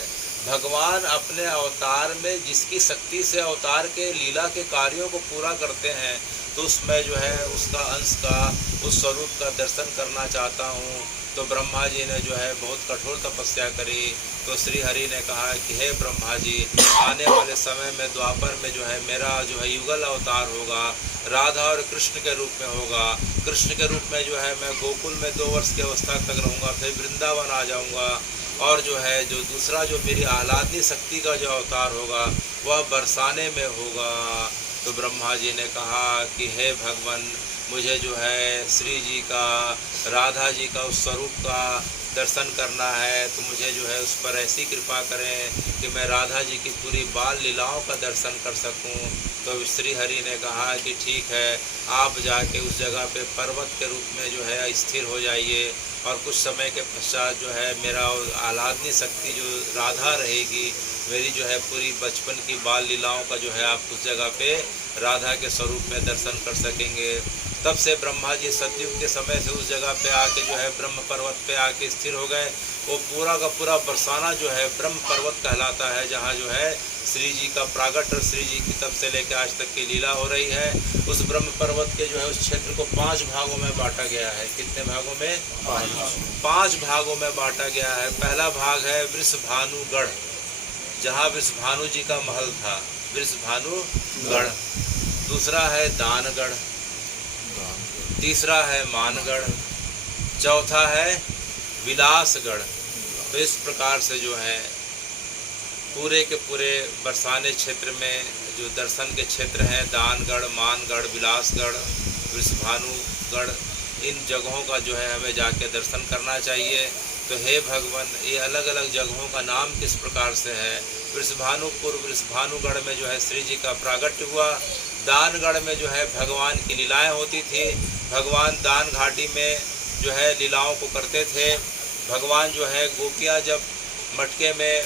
भगवान अपने अवतार में जिसकी शक्ति से अवतार के लीला के कार्यों को पूरा करते हैं, तो उसमें जो है उसका अंश का, उस स्वरूप का दर्शन करना चाहता हूँ। तो ब्रह्मा जी ने जो है बहुत कठोर तपस्या करी। तो श्री हरि ने कहा कि हे ब्रह्मा जी, आने वाले समय में द्वापर में जो है मेरा जो है युगल अवतार होगा, राधा और कृष्ण के रूप में होगा। कृष्ण के रूप में जो है मैं गोकुल में 2 वर्ष की अवस्था तक रहूँगा, फिर वृंदावन आ जाऊँगा, और जो है जो दूसरा जो मेरी आह्लादनी शक्ति का जो अवतार होगा वह बरसाने में होगा। तो ब्रह्मा जी ने कहा कि हे भगवान, मुझे जो है श्री जी का, राधा जी का उस स्वरूप का दर्शन करना है, तो मुझे जो है उस पर ऐसी कृपा करें कि मैं राधा जी की पूरी बाल लीलाओं का दर्शन कर सकूं। तो श्री हरि ने कहा कि ठीक है, आप जाके उस जगह पे पर्वत के रूप में जो है स्थिर हो जाइए, और कुछ समय के पश्चात जो है मेरा आह्लादनी शक्ति जो राधा रहेगी, मेरी जो है पूरी बचपन की बाल लीलाओं का जो है आप उस जगह पे राधा के स्वरूप में दर्शन कर सकेंगे। तब से ब्रह्मा जी सतयुग के समय से उस जगह पे आके जो है ब्रह्म पर्वत पे आके स्थिर हो गए। वो पूरा का पूरा बरसाना जो है ब्रह्म पर्वत कहलाता है, जहाँ जो है श्री जी का प्रागट्य, श्री जी की तब से लेकर आज तक की लीला हो रही है। उस ब्रह्म पर्वत के जो है उस क्षेत्र को 5 भागों में बांटा गया है। कितने भागों में? 5 भागों में बांटा गया है। पहला भाग है वृषभानुगढ़, जहाँ वृषभानु जी का महल था, वृषभानुगढ़। दूसरा है दानगढ़, तीसरा है मानगढ़, चौथा है विलासगढ़। तो इस प्रकार से जो है पूरे के पूरे बरसाने क्षेत्र में जो दर्शन के क्षेत्र हैं, दानगढ़, मानगढ़, विलासगढ़, वृषभानुगढ़, इन जगहों का जो है हमें जाके दर्शन करना चाहिए। तो हे भगवान, ये अलग अलग जगहों का नाम किस प्रकार से है? वृषभानुपुर, वृषभानुगढ़ में जो है श्री जी का प्रागट्य हुआ। दानगढ़ में जो है भगवान की लीलाएं होती थी। भगवान दान घाटी में जो है लीलाओं को करते थे। भगवान जो है गोपियाँ जब मटके में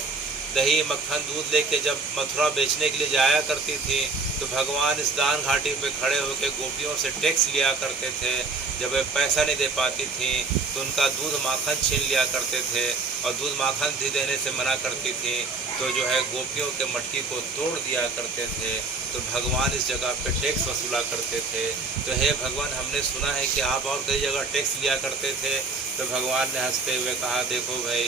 दही मक्खन दूध लेके जब मथुरा बेचने के लिए जाया करती थी, तो भगवान इस दान घाटी पे खड़े होकर गोपियों से टैक्स लिया करते थे। जब वे पैसा नहीं दे पाती थी तो उनका दूध माखन छीन लिया करते थे, और दूध माखन भी देने से मना करती थी तो जो है गोपियों के मटकी को तोड़ दिया करते थे। तो भगवान इस जगह पे टैक्स वसूला करते थे। तो हे भगवान, हमने सुना है कि आप और कई जगह टैक्स लिया करते थे। तो भगवान ने हंसते हुए कहा, देखो भाई,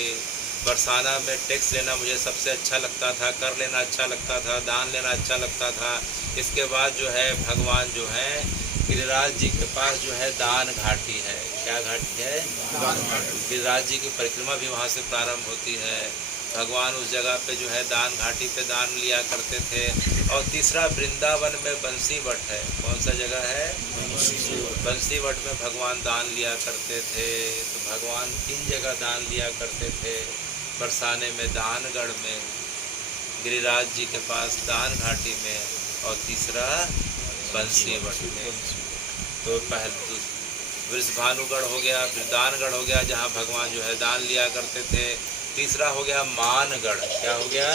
बरसाना में टैक्स लेना मुझे सबसे अच्छा लगता था, कर लेना अच्छा लगता था, दान लेना अच्छा लगता था। इसके बाद जो है भगवान जो है गिरिराज जी के पास जो है दान घाटी है। क्या घाटी है? दान घाटी। गिरिराज जी की परिक्रमा भी वहाँ से प्रारंभ होती है। भगवान उस जगह पे जो है दान घाटी पे दान लिया करते थे। और तीसरा वृंदावन में बंसीवट है। कौन सा जगह है? बंसीवट में भगवान दान लिया करते थे। तो भगवान 3 जगह दान लिया करते थे, बरसाने में, दानगढ़ में, गिरिराज जी के पास दान घाटी में, और तीसरा बंसीवट में। तो पहले वृषभानुगढ़ हो गया, फिर दानगढ़ हो गया जहाँ भगवान जो है दान लिया करते थे। तीसरा हो गया मानगढ़। क्या हो गया?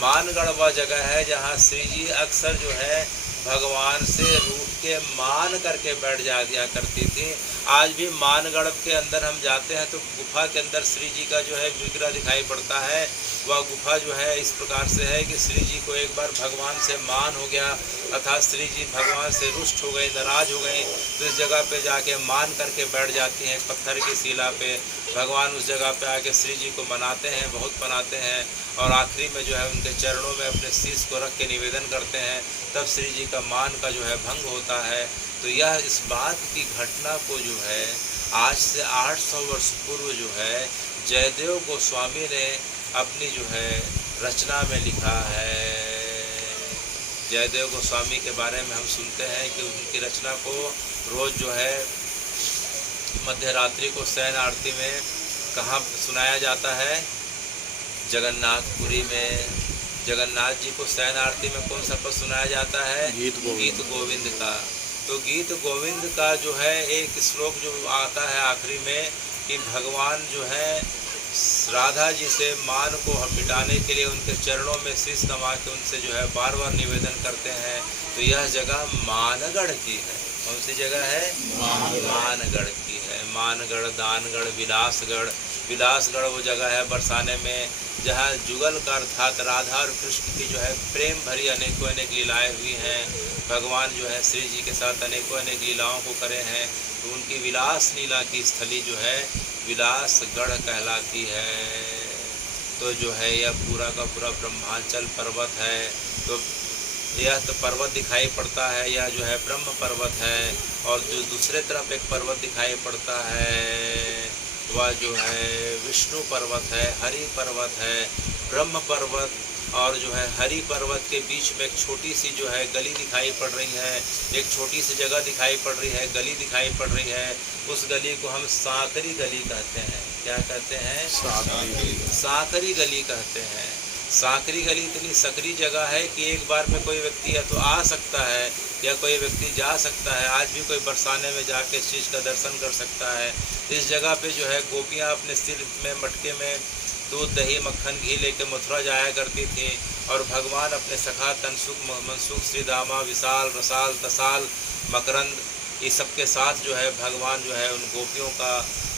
मानगढ़ वह जगह है जहाँ श्री जी अक्सर जो है भगवान से रूठ के मान करके बैठ दिया करती थी। आज भी मानगढ़ के अंदर हम जाते हैं तो गुफा के अंदर श्री जी का जो है विग्रह दिखाई पड़ता है। वह गुफा जो है इस प्रकार से है कि श्री जी को एक बार भगवान से मान हो गया, अर्थात श्री जी भगवान से रुष्ट हो गए, नाराज हो गए, तो इस जगह पे जाके मान करके बैठ जाती हैं पत्थर की शिला पे। भगवान उस जगह पे आके श्री जी को मनाते हैं, बहुत मनाते हैं, और आखिरी में जो है उनके चरणों में अपने शीश को रख के निवेदन करते हैं। तब श्री जी का मान का जो है भंग होता है। तो यह इस बात की घटना को जो है आज से 800 वर्ष पूर्व जो है जयदेव गोस्वामी ने अपनी जो है रचना में लिखा है। जयदेव गोस्वामी के बारे में हम सुनते हैं कि उनकी रचना को रोज़ जो है मध्य रात्रि को शयन आरती में कहाँ सुनाया जाता है? जगन्नाथपुरी में। जगन्नाथ जी को शयन आरती में कौन सा पद सुनाया जाता है? गीत गोविंद का। तो गीत गोविंद का जो है एक श्लोक जो आता है आखिरी में कि भगवान जो है राधा जी से मान को हम मिटाने के लिए उनके चरणों में शीश नवा के उनसे जो है बार बार निवेदन करते हैं। तो यह जगह मानगढ़ की है। कौन सी जगह है? मानगढ़ की है। मानगढ़, दानगढ़, विलासगढ़। विलासगढ़ वो जगह है बरसाने में जहाँ जुगल का अर्थात राधा और कृष्ण की जो है प्रेम भरी अनेकों अनेक लीलाएँ हुई हैं। भगवान जो है श्री जी के साथ अनेकों अनेक लीलाओं को करे हैं। तो उनकी विलास लीला की स्थली जो है विलासगढ़ कहलाती है। तो जो है यह पूरा का पूरा ब्रह्मांचल पर्वत है। तो यह तो पर्वत दिखाई पड़ता है, यह जो है ब्रह्म पर्वत है। और जो दूसरे तरफ एक पर्वत दिखाई पड़ता है वह जो है विष्णु पर्वत है, हरि पर्वत है, ब्रह्म पर्वत और जो है हरि पर्वत के बीच में एक छोटी सी जो है गली दिखाई पड़ रही है। एक छोटी सी जगह दिखाई पड़ रही है, गली दिखाई पड़ रही है। उस गली को हम सांकरी गली कहते हैं। क्या कहते हैं? सांकरी गली कहते हैं। सांकरी गली इतनी सकरी जगह है कि एक बार में कोई व्यक्ति या तो आ सकता है या कोई व्यक्ति जा सकता है। आज भी कोई बरसाने में जाके इस चीज़ का दर्शन कर सकता है। इस जगह पे जो है गोपियाँ अपने सिर में मटके में दूध, दही, मक्खन, घी लेके मथुरा जाया करती थी। और भगवान अपने सखा तनसुख, मनसुख, श्रीदामा, विशाल, रसाल, तसाल, मकरंद, ये सब के साथ जो है भगवान जो है उन गोपियों का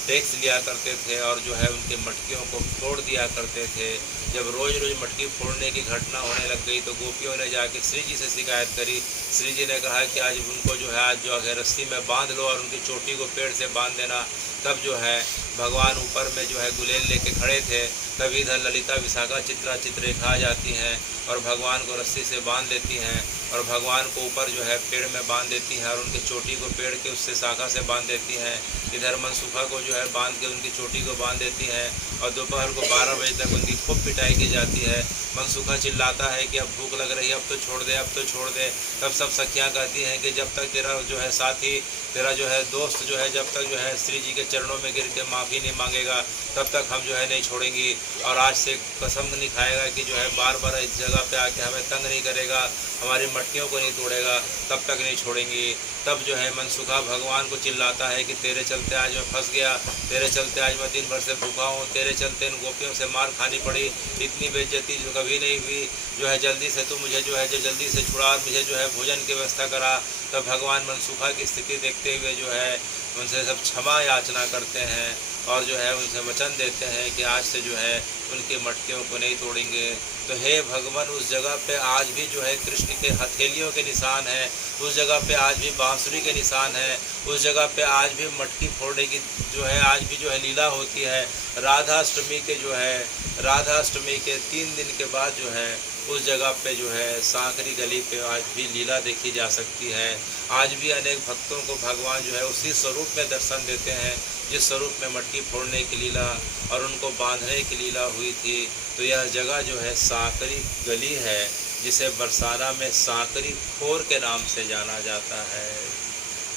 टैक्स लिया करते थे और जो है उनके मटकियों को फोड़ दिया करते थे। जब रोज़ रोज़ मटकी फोड़ने की घटना होने लग गई तो गोपियों ने जाके श्री जी से शिकायत करी। श्री जी ने कहा कि आज उनको जो है आज जो है रस्सी में बांध लो और उनकी चोटी को पेड़ से बांध देना। तब जो है भगवान ऊपर में जो है गुलेल लेके खड़े थे। तभी इधर ललिता, विशाखा, चित्रा, चित्ररेखा आ जाती हैं और भगवान को रस्सी से बांध लेती हैं और भगवान को ऊपर जो है पेड़ में बांध देती हैं और उनकी चोटी को पेड़ के उससे शाखा से बांध देती हैं। इधर मनसुखा को जो है बांध के उनकी चोटी को बांध देती हैं और दोपहर को 12 बजे तक उनकी खूब पिटाई की जाती है। मनसुखा चिल्लाता है कि अब भूख लग रही है, अब तो छोड़ दे, अब तो छोड़ दे। तब सब सखियाँ कहती हैं कि जब तक तेरा जो है साथी, तेरा जो है दोस्त जो है जब तक जो है श्री जी के चरणों में गिर के माफ़ी नहीं मांगेगा तब तक हम जो है नहीं छोड़ेंगी। और आज से कसम नहीं खाएगा कि जो है बार बार इस जगह पे आके हमें तंग नहीं करेगा, हमारी मटकियों को नहीं तोड़ेगा, तब तक नहीं छोड़ेंगी। तब जो है मनसुखा भगवान को चिल्लाता है कि तेरे चलते आज मैं फंस गया, तेरे चलते आज मैं दिन भर से भूखा हूँ, तेरे चलते इन गोपियों से मार खानी पड़ी, इतनी बेइज्जती जो कभी नहीं हुई, जो है जल्दी से तू मुझे जो है जल्दी से छुड़ा, मुझे जो है भोजन की व्यवस्था करा। तब भगवान मनसुखा की स्थिति देखते हुए जो है उनसे सब क्षमा याचना करते हैं और जो है उनसे वचन देते हैं कि आज से जो है उनकी मटकियों को नहीं तोड़ेंगे। तो हे भगवान, उस जगह पे आज भी जो है कृष्ण के हथेलियों के निशान हैं, उस जगह पे आज भी बांसुरी के निशान हैं, उस जगह पे आज भी मटकी फोड़ने की जो है आज भी जो है लीला होती है। राधाष्टमी के जो है राधाष्टमी के 3 दिन के बाद जो है उस जगह पे जो है सांकरी गली पे आज भी लीला देखी जा सकती है। आज भी अनेक भक्तों को भगवान जो है उसी स्वरूप में दर्शन देते हैं जिस स्वरूप में मटकी फोड़ने की लीला और उनको बांधने की लीला हुई थी। तो यह जगह जो है सांकरी गली है जिसे बरसाना में सांकरी खोर के नाम से जाना जाता है।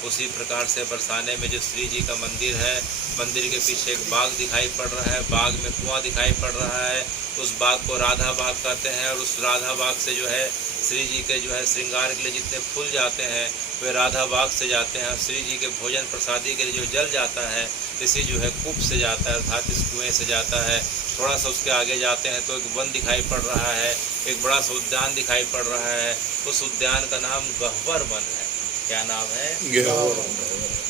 उसी प्रकार से बरसाने में जो श्री जी का मंदिर है, मंदिर के पीछे एक बाग दिखाई पड़ रहा है, बाग में कुआं दिखाई पड़ रहा है। उस बाग को राधा बाग कहते हैं और उस राधा बाग से जो है श्री जी के जो है श्रृंगार के लिए जितने फूल जाते हैं वे राधा बाग से जाते हैं, और श्री जी के भोजन प्रसादी के लिए जो जल जाता है इसी जो है कूप से जाता है, अर्थात इस कुएँ से जाता है। थोड़ा सा उसके आगे जाते हैं तो एक वन दिखाई पड़ रहा है, एक बड़ा सा उद्यान दिखाई पड़ रहा है। उस उद्यान का नाम गह्वर वन है। क्या नाम है?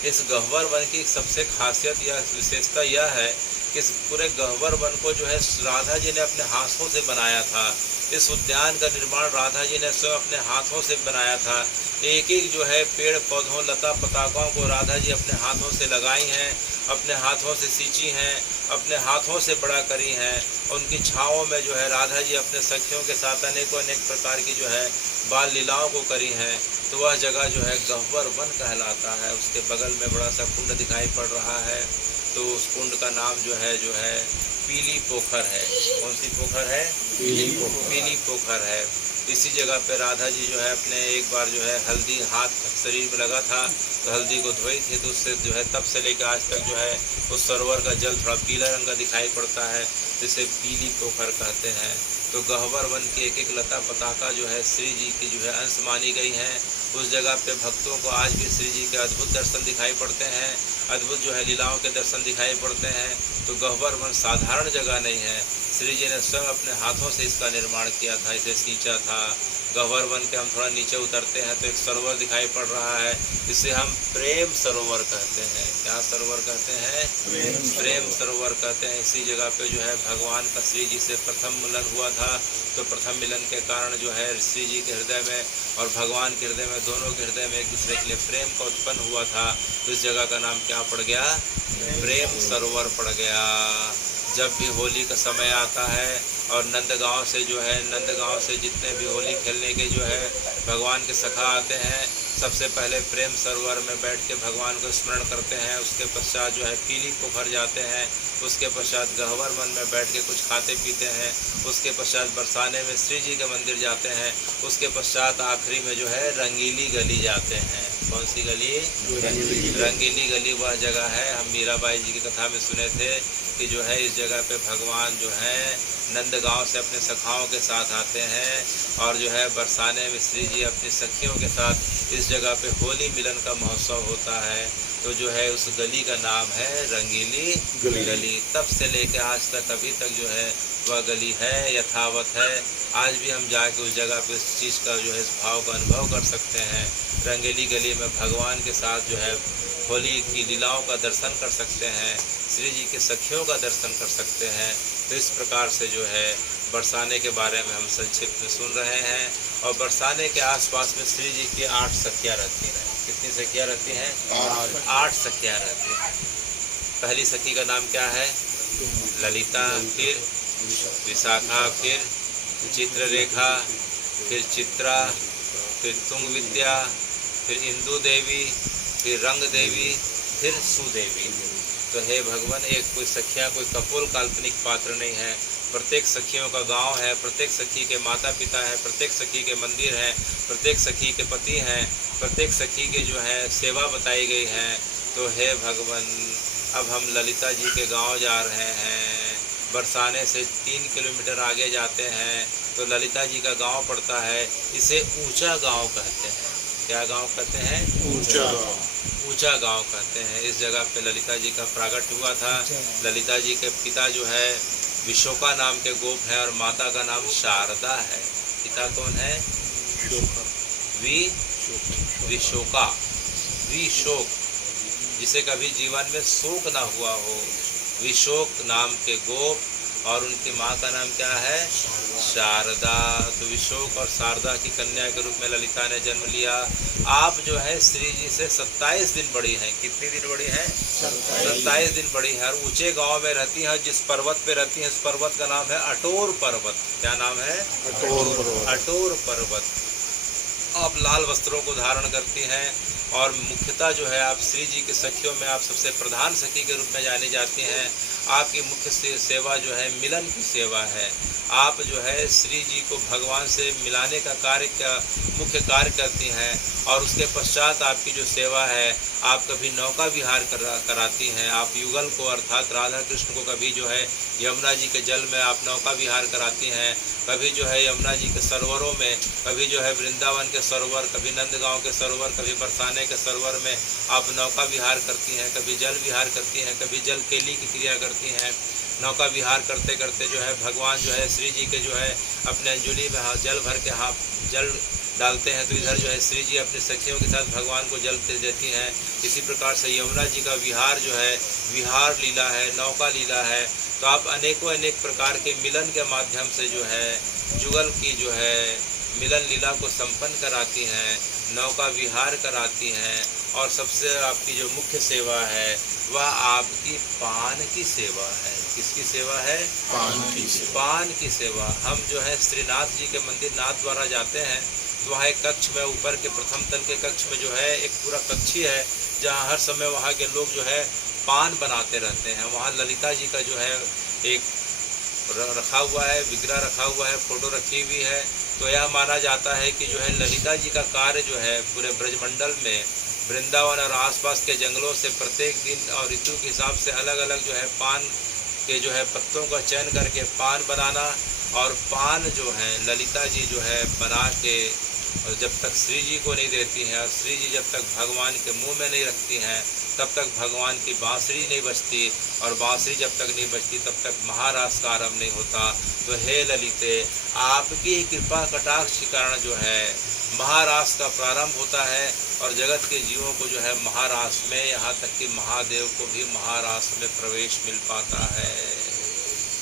इस गह्वर वन की सबसे खासियत या विशेषता यह है कि इस पूरे गह्वर वन को जो है राधा जी ने अपने हाथों से बनाया था। इस उद्यान का निर्माण राधा जी ने स्वयं अपने हाथों से बनाया था। एक एक जो है पेड़ पौधों लता पताकों को राधा जी अपने हाथों से लगाई हैं, अपने हाथों से सींची हैं, अपने हाथों से बड़ा करी हैं। उनकी छाँवों में जो है राधा जी अपने सखियों के साथ अनेकों अनेक प्रकार की जो है बाल लीलाओं को करी हैं। तो वह जगह जो है गह्वर वन कहलाता है। उसके बगल में बड़ा सा कुंड दिखाई पड़ रहा है, तो उस कुंड का नाम जो है पीली पोखर है। कौन सी पोखर है? पीली पोखर है। इसी जगह पे राधा जी जो है अपने एक बार जो है हल्दी हाथ शरीर में लगा था तो हल्दी को धोई थी, तो उससे जो है तब से लेकर आज तक जो है उस सरोवर का जल थोड़ा पीला रंग का दिखाई पड़ता है, जिसे पीली पोखर कहते हैं। तो गह्वर वन की एक एक लता पताका जो है श्री जी की जो है अंश मानी गई हैं। उस जगह पे भक्तों को आज भी श्री जी के अद्भुत दर्शन दिखाई पड़ते हैं, अद्भुत जो है लीलाओं के दर्शन दिखाई पड़ते हैं। तो गह्वर वन साधारण जगह नहीं है, श्री जी ने स्वयं अपने हाथों से इसका निर्माण किया था, इसे सींचा था। गह्वर वन के हम थोड़ा नीचे उतरते हैं तो एक सरोवर दिखाई पड़ रहा है, जिसे हम प्रेम सरोवर कहते हैं। क्या सरोवर कहते हैं? प्रेम सरोवर कहते हैं। इसी जगह पे जो है भगवान का श्री जी से प्रथम मिलन हुआ था, तो प्रथम मिलन के कारण जो है श्री जी के हृदय में और भगवान के हृदय में, दोनों के हृदय में एक दूसरे के लिए प्रेम का उत्पन्न हुआ था। तो इस जगह का नाम क्या पड़ गया? प्रेम सरोवर पड़ गया। जब भी होली का समय आता है और नंदगांव से जितने भी होली खेलने के जो है भगवान के सखा आते हैं, सबसे पहले प्रेम सरोवर में बैठ के भगवान को स्मरण करते हैं। उसके पश्चात जो है पीली पोखर जाते हैं, उसके पश्चात गह्वर वन में बैठ के कुछ खाते पीते हैं, उसके पश्चात बरसाने में श्री जी के मंदिर जाते हैं, उसके पश्चात आखिरी में जो है रंगीली गली जाते हैं। कौन सी गली? रंगीली गली वह जगह है, हम मीराबाई जी की कथा में सुने थे कि जो है इस जगह पे भगवान जो है नंदगांव से अपने सखाओं के साथ आते हैं, और जो है बरसाने में श्री जी अपनी सखियों के साथ इस जगह पे होली मिलन का महोत्सव होता है। तो जो है उस गली का नाम है रंगीली गली। तब से लेकर आज तक अभी तक जो है वह गली है, यथावत है। आज भी हम जाके उस जगह पे इस चीज़ का जो है इस भाव का अनुभव कर सकते हैं। रंगीली गली में भगवान के साथ जो है होली की लीलाओं का दर्शन कर सकते हैं, श्री जी के सखियों का दर्शन कर सकते हैं। तो इस प्रकार से जो है बरसाने के बारे में हम संक्षिप्त में सुन रहे हैं। और बरसाने के आसपास में श्री जी की 8 सखियाँ रहती हैं। कितनी सखियाँ रहती हैं? 8 सखियाँ रहती हैं। पहली सखी का नाम क्या है? ललिता, फिर विशाखा, फिर चित्ररेखा, फिर चित्रा, फिर तुंग विद्या, फिर इंदु देवी, फिर रंग देवी, फिर सुदेवी। तो हे भगवान, एक कोई सखियाँ कोई कपोल काल्पनिक पात्र नहीं है। प्रत्येक सखियों का गांव है, प्रत्येक सखी के माता पिता हैं, प्रत्येक सखी के मंदिर हैं, प्रत्येक सखी के पति हैं, प्रत्येक सखी के जो है सेवा बताई गई है। तो हे भगवान, अब हम ललिता जी के गांव जा रहे हैं। बरसाने से 3 किलोमीटर आगे जाते हैं तो ललिता जी का गांव पड़ता है। इसे ऊंचा गांव कहते हैं। क्या गांव कहते हैं? ऊंचा गांव कहते हैं। इस जगह पे ललिता जी का प्रागट हुआ था। ललिता जी के पिता जो है विशोका नाम के गोप हैं और माता का नाम शारदा है। पिता कौन है? विशोका, विशोक, जिसे कभी जीवन में शोक ना हुआ हो। विशोक नाम के गोप, और उनकी माँ का नाम क्या है? शारदा। तो विशोक और शारदा की कन्या के रूप में ललिता ने जन्म लिया। आप जो है श्री जी से 27 दिन बड़ी हैं। कितने दिन बड़ी हैं? 27 दिन बड़ी हैं। और ऊंचे गांव में रहती हैं। जिस पर्वत पे रहती हैं उस पर्वत का नाम है अटोर पर्वत। क्या नाम है? अटोर पर्वत। आप लाल वस्त्रों को धारण करती हैं और मुख्यतः जो है आप श्री जी के सखियों में आप सबसे प्रधान सखी के रूप में जानी जाती हैं। आपकी मुख्य सेवा जो है मिलन की सेवा है। आप जो है श्री जी को भगवान से मिलाने का मुख्य कार्य करती हैं। और उसके पश्चात आपकी जो सेवा है, आप कभी नौका विहार कराती हैं। आप युगल को अर्थात राधा कृष्ण को कभी जो है यमुना जी के जल में आप नौका विहार कराती हैं, कभी जो है यमुना जी के सरोवरों में, कभी जो है वृंदावन के सरोवर, कभी नंदगांव के सरोवर, कभी बरसाने के सरोवर में आप नौका विहार करती हैं, कभी जल विहार करती हैं, कभी जल केली की क्रिया करती हैं। नौका विहार करते करते जो है भगवान जो है श्री जी के जो है अपने अंजुली में जल भर के जल डालते हैं, तो इधर जो है श्री जी अपनी सखियों के साथ भगवान को जल देती हैं। इसी प्रकार से यमुना जी का विहार जो है विहार लीला है, नौका लीला है। तो आप अनेकों अनेक प्रकार के मिलन के माध्यम से जो है जुगल की जो है मिलन लीला को संपन्न कराती हैं, नौका विहार कराती हैं। और सबसे आपकी जो मुख्य सेवा है वह आपकी पान की सेवा है। किसकी सेवा है? पान की सेवा। हम जो है श्रीनाथ जी के मंदिर नाथ द्वारा जाते हैं, तो वहाँ एक कक्ष में ऊपर के प्रथम तल के कक्ष में जो है एक पूरा कक्षी है, जहाँ हर समय वहाँ के लोग जो है पान बनाते रहते हैं। वहाँ ललिता जी का जो है एक रखा हुआ है, विग्रह रखा हुआ है, फोटो रखी हुई है। तो यह माना जाता है कि जो है ललिता जी का कार्य जो है पूरे ब्रजमंडल में वृंदावन और आसपास के जंगलों से प्रत्येक दिन और ऋतु के हिसाब से अलग अलग जो है पान के जो है पत्तों का चयन करके पान बनाना, और पान जो है ललिता जी जो है बना के और जब तक श्री जी को नहीं देती हैं, और श्री जी जब तक भगवान के मुंह में नहीं रखती हैं, तब तक भगवान की बांसुरी नहीं बजती, और बांसुरी जब तक नहीं बजती तब तक महारास का आरंभ नहीं होता। तो हे ललिते, आपकी कृपा कटाक्ष के कारण जो है महारास का प्रारंभ होता है, और जगत के जीवों को जो है महारास में, यहाँ तक कि महादेव को भी महारास में प्रवेश मिल पाता है।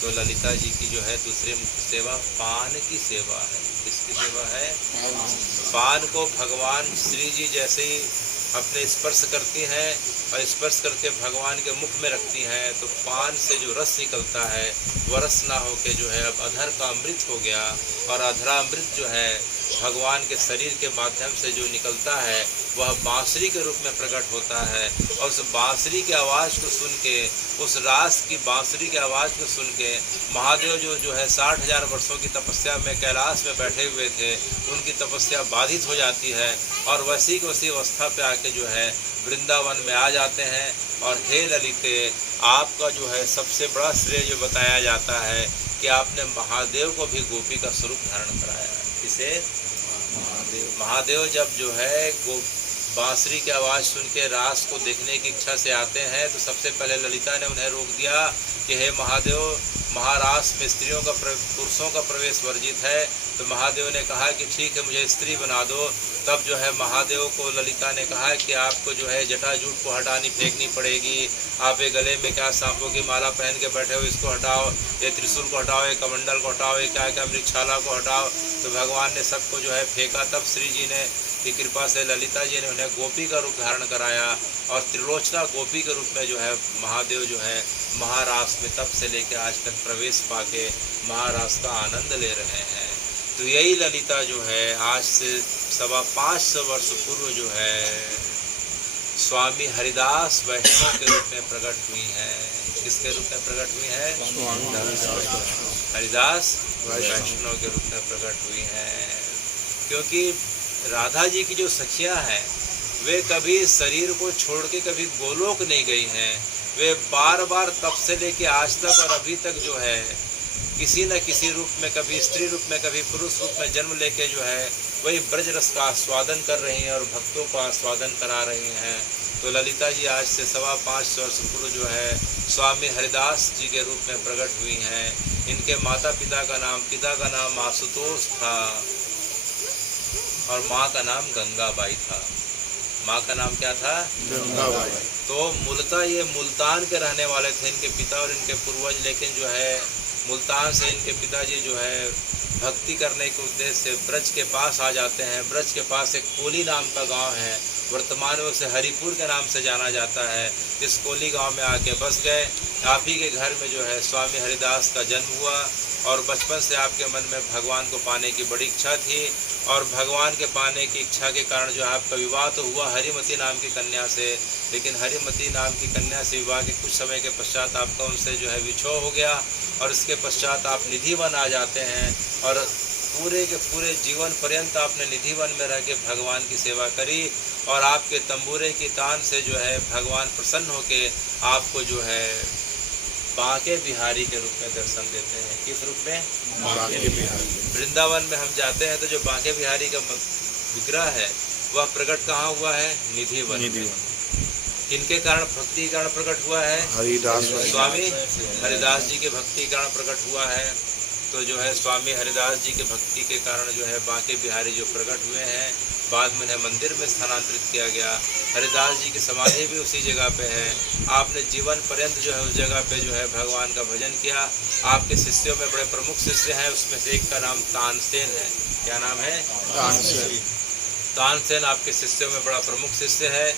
तो ललिता जी की जो है दूसरी मुख्य सेवा पान की सेवा है। किसकी सेवा है? पान को भगवान श्री जी जैसे ही अपने स्पर्श करती हैं और स्पर्श करके भगवान के मुख में रखती हैं, तो पान से जो रस निकलता है वह रस ना होके जो है अब अधर का अमृत हो गया, और अधरामृत जो है भगवान के शरीर के माध्यम से जो निकलता है वह बांसुरी के रूप में प्रकट होता है। और उस बांसुरी की आवाज़ को सुन के, उस रास की बांसुरी की आवाज़ को सुन के महादेव जो है 60,000 वर्षों की तपस्या में कैलाश में बैठे हुए थे, उनकी तपस्या बाधित हो जाती है, और वैसी की वैसी अवस्था पे आके जो है वृंदावन में आ जाते हैं। और हे ललिते, आपका जो है सबसे बड़ा श्रेय जो बताया जाता है कि आपने महादेव को भी गोपी का स्वरूप धारण कराया। किसे? महादेव जब जो है बांसुरी की आवाज़ सुन के रास को देखने की इच्छा से आते हैं, तो सबसे पहले ललिता ने उन्हें रोक दिया कि हे महादेव, महारास में स्त्रियों का पुरुषों का प्रवेश वर्जित है। तो महादेव ने कहा कि ठीक है, मुझे स्त्री बना दो। तब जो है महादेव को ललिता ने कहा कि आपको जो है जटाजूट को हटानी फेंकनी पड़ेगी। आप ये गले में क्या सांपों की माला पहन के बैठे हो, इसको हटाओ, ये त्रिशूल को हटाओ, ये कमंडल को हटाओ, ये क्या क्या मृक्षाला को हटाओ। तो भगवान ने सबको जो है फेंका। तब श्री जी ने की कृपा से ललिता जी ने उन्हें गोपी का रूप धारण कराया, और त्रिलोचना गोपी के रूप में जो है महादेव जो है महारास में तब से लेकर आज तक प्रवेश पाके महारास का आनंद ले रहे हैं। तो यही ललिता जो है आज से 525 वर्ष पूर्व जो है स्वामी हरिदास वैष्णव के रूप में प्रकट हुई हैं। किसके रूप में प्रकट हुई हैं? हरिदास वैष्णव के रूप में प्रकट हुई हैं। क्योंकि राधा जी की जो सखियां हैं वे कभी शरीर को छोड़ के कभी गोलोक नहीं गई हैं। वे बार बार तब से लेके आज तक और अभी तक जो है किसी न किसी रूप में, कभी स्त्री रूप में, कभी पुरुष रूप में जन्म लेके जो है वही ब्रज रस का आस्वादन कर रही हैं और भक्तों का आस्वादन करा रही हैं। तो ललिता जी आज से 525 वर्ष पूर्व जो है स्वामी हरिदास जी के रूप में प्रकट हुई हैं। इनके माता पिता का नाम आशुतोष था, और माँ का नाम गंगाबाई था। माँ का नाम क्या था? गंगाबाई। तो मूलतः ये मुल्तान के रहने वाले थे इनके पिता और इनके पूर्वज, लेकिन जो है मुल्तान से इनके पिताजी जो है भक्ति करने के उद्देश्य से ब्रज के पास आ जाते हैं। ब्रज के पास एक कोली नाम का गांव है, वर्तमान में उसे हरिपुर के नाम से जाना जाता है। इस कोली गांव में आके बस गए। आप ही के घर में जो है स्वामी हरिदास का जन्म हुआ, और बचपन से आपके मन में भगवान को पाने की बड़ी इच्छा थी, और भगवान के पाने की इच्छा के कारण जो आपका विवाह तो हुआ हरिमती नाम की कन्या से, लेकिन हरिमती नाम की कन्या से विवाह के कुछ समय के पश्चात आपका उनसे जो है विछोह हो गया, और इसके पश्चात आप निधिवन आ जाते हैं। और पूरे के पूरे जीवन पर्यंत आपने निधि वन में रह के भगवान की सेवा करी और आपके तंबूरे की तान से जो है भगवान प्रसन्न होके आपको जो है बांके बिहारी के रूप में दर्शन देते हैं। किस रूप में? बांके बिहारी। वृंदावन में हम जाते हैं तो जो बांके बिहारी का विग्रह है वह प्रकट कहाँ हुआ है? निधि वन में। किनके कारण? भक्ति के कारण प्रकट हुआ है? हरिदास स्वामी हरिदास जी के भक्ति के कारण प्रकट हुआ है। तो जो है स्वामी हरिदास जी के भक्ति के कारण जो है बांके बिहारी जो प्रकट हुए हैं, बाद में उन्हें मंदिर में स्थानांतरित किया गया। हरिदास जी की समाधि भी उसी जगह पे है। आपने जीवन पर्यंत जो है उस जगह पे जो है भगवान का भजन किया। आपके शिष्यों में बड़े प्रमुख शिष्य हैं, उसमें से एक का नाम तानसेन है। क्या नाम है? तानसेन आपके शिष्यों में बड़ा प्रमुख शिष्य है।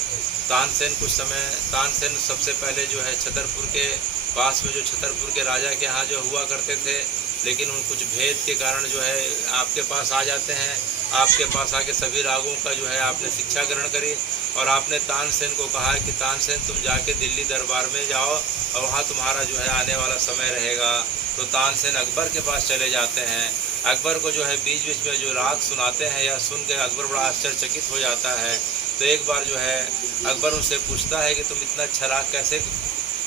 तानसेन सबसे पहले जो है छतरपुर के पास में जो छतरपुर के राजा के यहाँ जो हुआ करते थे, लेकिन उन कुछ भेद के कारण जो है आपके पास आ जाते हैं। आपके पास आके सभी रागों का जो है आपने शिक्षा ग्रहण करी और आपने तानसेन को कहा कि तानसेन तुम जाके दिल्ली दरबार में जाओ और वहाँ तुम्हारा जो है आने वाला समय रहेगा। तो तानसेन अकबर के पास चले जाते हैं। अकबर को जो है बीच बीच में जो राग सुनाते हैं या सुन के अकबर बड़ा आश्चर्यचकित हो जाता है। तो एक बार जो है अकबर उनसे पूछता है कि तुम इतना अच्छा राग कैसे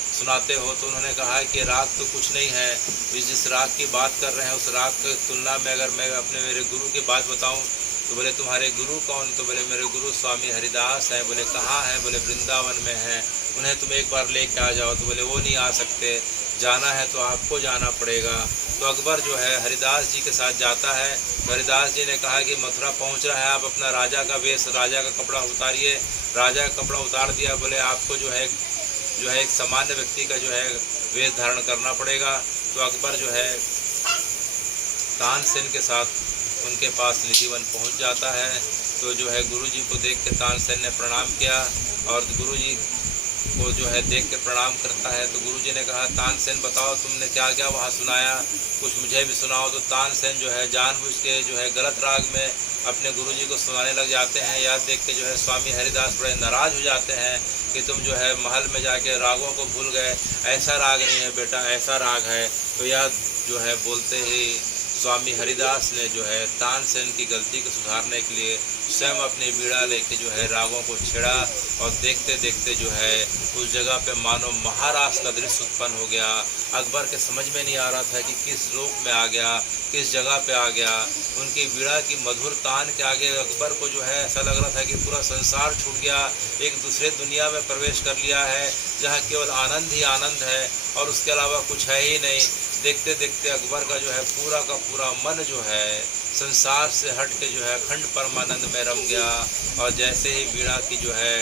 सुनाते हो? तो उन्होंने कहा कि राग तो कुछ नहीं है, जिस राग की बात कर रहे हैं उस राग की तुलना में अगर मैं अपने मेरे गुरु की बात बताऊं तो बोले तुम्हारे गुरु कौन? तो बोले मेरे गुरु स्वामी हरिदास हैं। बोले कहाँ हैं? बोले वृंदावन में हैं, उन्हें तुम एक बार लेके आ जाओ। तो बोले वो नहीं आ सकते, जाना है तो आपको जाना पड़ेगा। तो अकबर जो है हरिदास जी के साथ जाता है। तो हरिदास जी ने कहा कि मथुरा पहुंच रहा है, आप अपना राजा का वेश, राजा का कपड़ा उतारिए। राजा का कपड़ा उतार दिया। बोले आपको जो है एक सामान्य व्यक्ति का जो है वेश धारण करना पड़ेगा। तो अकबर जो है तानसेन के साथ उनके पास निधिवन पहुंच जाता है। तो जो है गुरुजी को देख के तानसेन ने प्रणाम किया और गुरुजी को जो है देख के प्रणाम करता है। तो गुरुजी ने कहा तानसेन बताओ तुमने क्या क्या वहाँ सुनाया, कुछ मुझे भी सुनाओ। तो तानसेन जो है जानबूझ के जो है गलत राग में अपने गुरुजी को सुनाने लग जाते हैं। यह देख के जो है स्वामी हरिदास बड़े नाराज हो जाते हैं कि तुम जो है महल में जाके रागों को भूल गए, ऐसा राग नहीं है बेटा, ऐसा राग है। तो यह जो है बोलते ही स्वामी हरिदास ने जो है तानसेन की गलती को सुधारने के लिए स्वयं अपनी बीड़ा लेके जो है रागों को छेड़ा और देखते देखते जो है उस जगह पे मानो महाराज का दृश्य उत्पन्न हो गया। अकबर के समझ में नहीं आ रहा था कि किस रूप में आ गया, किस जगह पे आ गया। उनकी बीड़ा की मधुर तान के आगे अकबर को जो है ऐसा लग रहा था कि पूरा संसार छूट गया, एक दूसरे दुनिया में प्रवेश कर लिया है जहाँ केवल आनंद ही आनंद है और उसके अलावा कुछ है ही नहीं। देखते देखते अकबर का जो है पूरा का पूरा मन जो है संसार से हट के जो है अखंड परमानंद में रम गया। और जैसे ही बीड़ा की जो है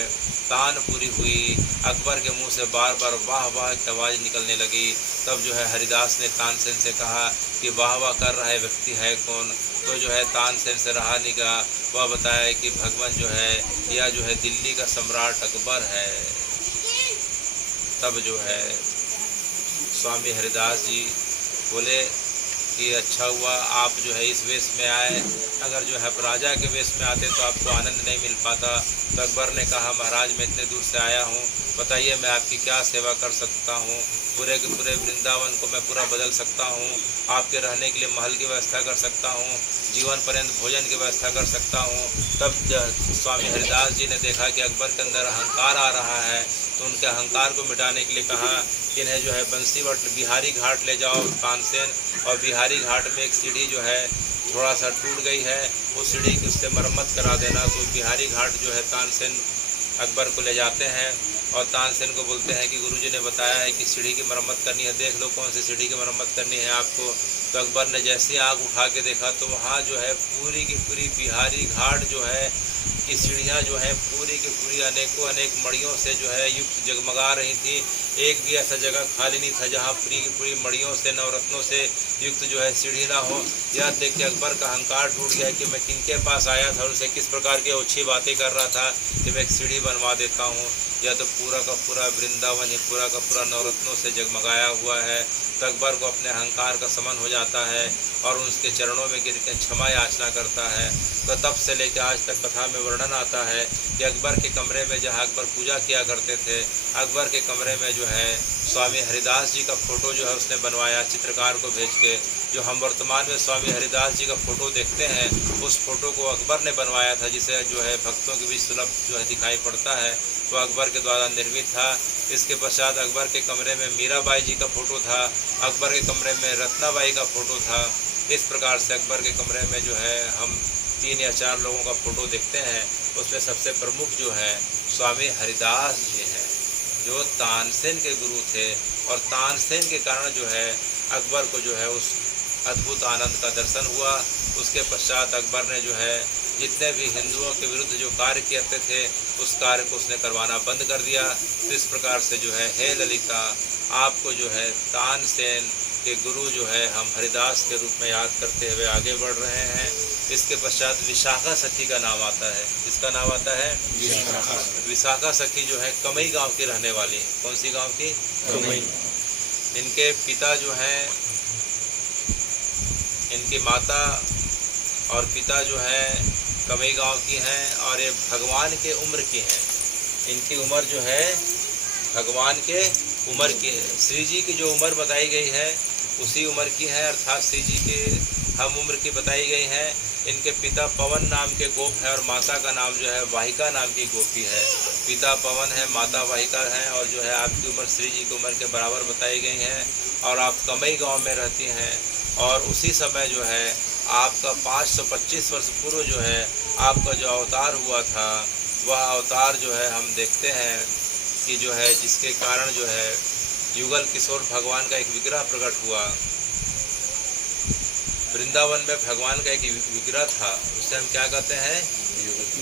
तान पूरी हुई, अकबर के मुंह से बार बार वाह वाह की आवाज़ निकलने लगी। तब जो है हरिदास ने तानसेन से कहा कि वाह वाह कर रहा है व्यक्ति है कौन? तो जो है तानसेन से रहा नहीं गया, वह बताया कि भगवान जो है यह जो है दिल्ली का सम्राट अकबर है। तब जो है स्वामी हरिदास जी बोले कि अच्छा हुआ आप जो है इस वेश में आए, अगर जो है राजा के वेश में आते तो आपको आनंद नहीं मिल पाता। तो अकबर ने कहा महाराज मैं इतने दूर से आया हूँ, बताइए मैं आपकी क्या सेवा कर सकता हूँ? पूरे के पूरे वृंदावन को मैं पूरा बदल सकता हूँ, आपके रहने के लिए महल की व्यवस्था कर सकता हूँ, जीवन पर्यंत भोजन की व्यवस्था कर सकता हूँ। तब स्वामी हरिदास जी ने देखा कि अकबर के अंदर अहंकार आ रहा है, तो उनके अहंकार को मिटाने के लिए कहा कि इन्हें जो है बंसीवट बिहारी घाट ले जाओ तानसेन, और बिहारी घाट में एक सीढ़ी जो है थोड़ा सा टूट गई है, उस सीढ़ी की उससे मरम्मत करा देना। तो बिहारी घाट जो है तानसेन अकबर को ले जाते हैं और तानसेन को बोलते हैं कि गुरुजी ने बताया है कि सीढ़ी की मरम्मत करनी है, देख लो कौन सी सीढ़ी की मरम्मत करनी है आपको। तो अकबर ने जैसे ही आँख उठा के देखा तो वहाँ जो है पूरी की पूरी बिहारी घाट जो है की सीढ़ियाँ जो है पूरी की पूरी अनेकों अनेक मड़ियों से जो है युक्त जगमगा रही थी। एक भी ऐसा जगह खाली नहीं था जहाँ पूरी की पूरी मड़ियों से नवरत्नों से युक्त जो है सीढ़ी ना हो। यह देख के अकबर का अहंकार टूट गया कि मैं किनके पास आया था और उनसे किस प्रकार की अच्छी बातें कर रहा था कि मैं एक सीढ़ी बनवा देता हूँ। यह तो पूरा का पूरा वृंदावन ही पूरा का पूरा नवरत्नों से जगमगाया हुआ है। तो अकबर को अपने अहंकार का समन हो जाता है और उसके चरणों में गिर के क्षमा याचना करता है। तो तब से लेकर आज तक कथा में वर्णन आता है कि अकबर के कमरे में जहाँ अकबर पूजा किया करते थे, अकबर के कमरे में जो है स्वामी हरिदास जी का फोटो जो है उसने बनवाया चित्रकार को भेज के। जो हम वर्तमान में स्वामी हरिदास जी का फ़ोटो देखते हैं, उस फ़ोटो को अकबर ने बनवाया था, जिसे जो है भक्तों के बीच सुलभ जो है दिखाई पड़ता है, वो अकबर के द्वारा निर्मित था। इसके पश्चात अकबर के कमरे में मीराबाई जी का फ़ोटो था, अकबर के कमरे में रत्नाबाई का फ़ोटो था। इस प्रकार से अकबर के कमरे में जो है हम 3 या 4 लोगों का फ़ोटो देखते हैं। उसमें सबसे प्रमुख जो है स्वामी हरिदास जी हैं, जो तानसेन के गुरु थे, और तानसेन के कारण जो है अकबर को जो है उस अद्भुत आनंद का दर्शन हुआ। उसके पश्चात अकबर ने जो है जितने भी हिंदुओं के विरुद्ध जो कार्य करते थे, उस कार्य को उसने करवाना बंद कर दिया। तो इस प्रकार से जो है हे ललिता, आपको जो है तानसेन के गुरु जो है हम हरिदास के रूप में याद करते हुए आगे बढ़ रहे हैं। इसके पश्चात विशाखा सखी का नाम आता है। किसका नाम आता है? विशाखा सखी जो है कमई गांव की रहने वाली है। कौन सी गांव की? कमई। इनके पिता जो हैं, इनकी माता और पिता जो है कमई गांव की हैं, और ये भगवान के उम्र की हैं। इनकी उम्र जो है भगवान के उम्र की है। श्री जी की जो उम्र बताई गई है उसी उम्र की है, अर्थात श्री जी के हम उम्र की बताई गई है। इनके पिता पवन नाम के गोप है और माता का नाम जो है वाहिका नाम की गोपी है। पिता पवन है, माता वाहिका है, और जो है आपकी उम्र श्री जी की उम्र के बराबर बताई गई है। और आप कमई गांव में रहती हैं, और उसी समय जो है आपका 525 वर्ष पूर्व जो है आपका जो अवतार हुआ था, वह अवतार जो है हम देखते हैं कि जो है जिसके कारण जो है युगल किशोर भगवान का एक विग्रह प्रकट हुआ। वृंदावन में भगवान का एक विग्रह था, उसे हम क्या कहते हैं?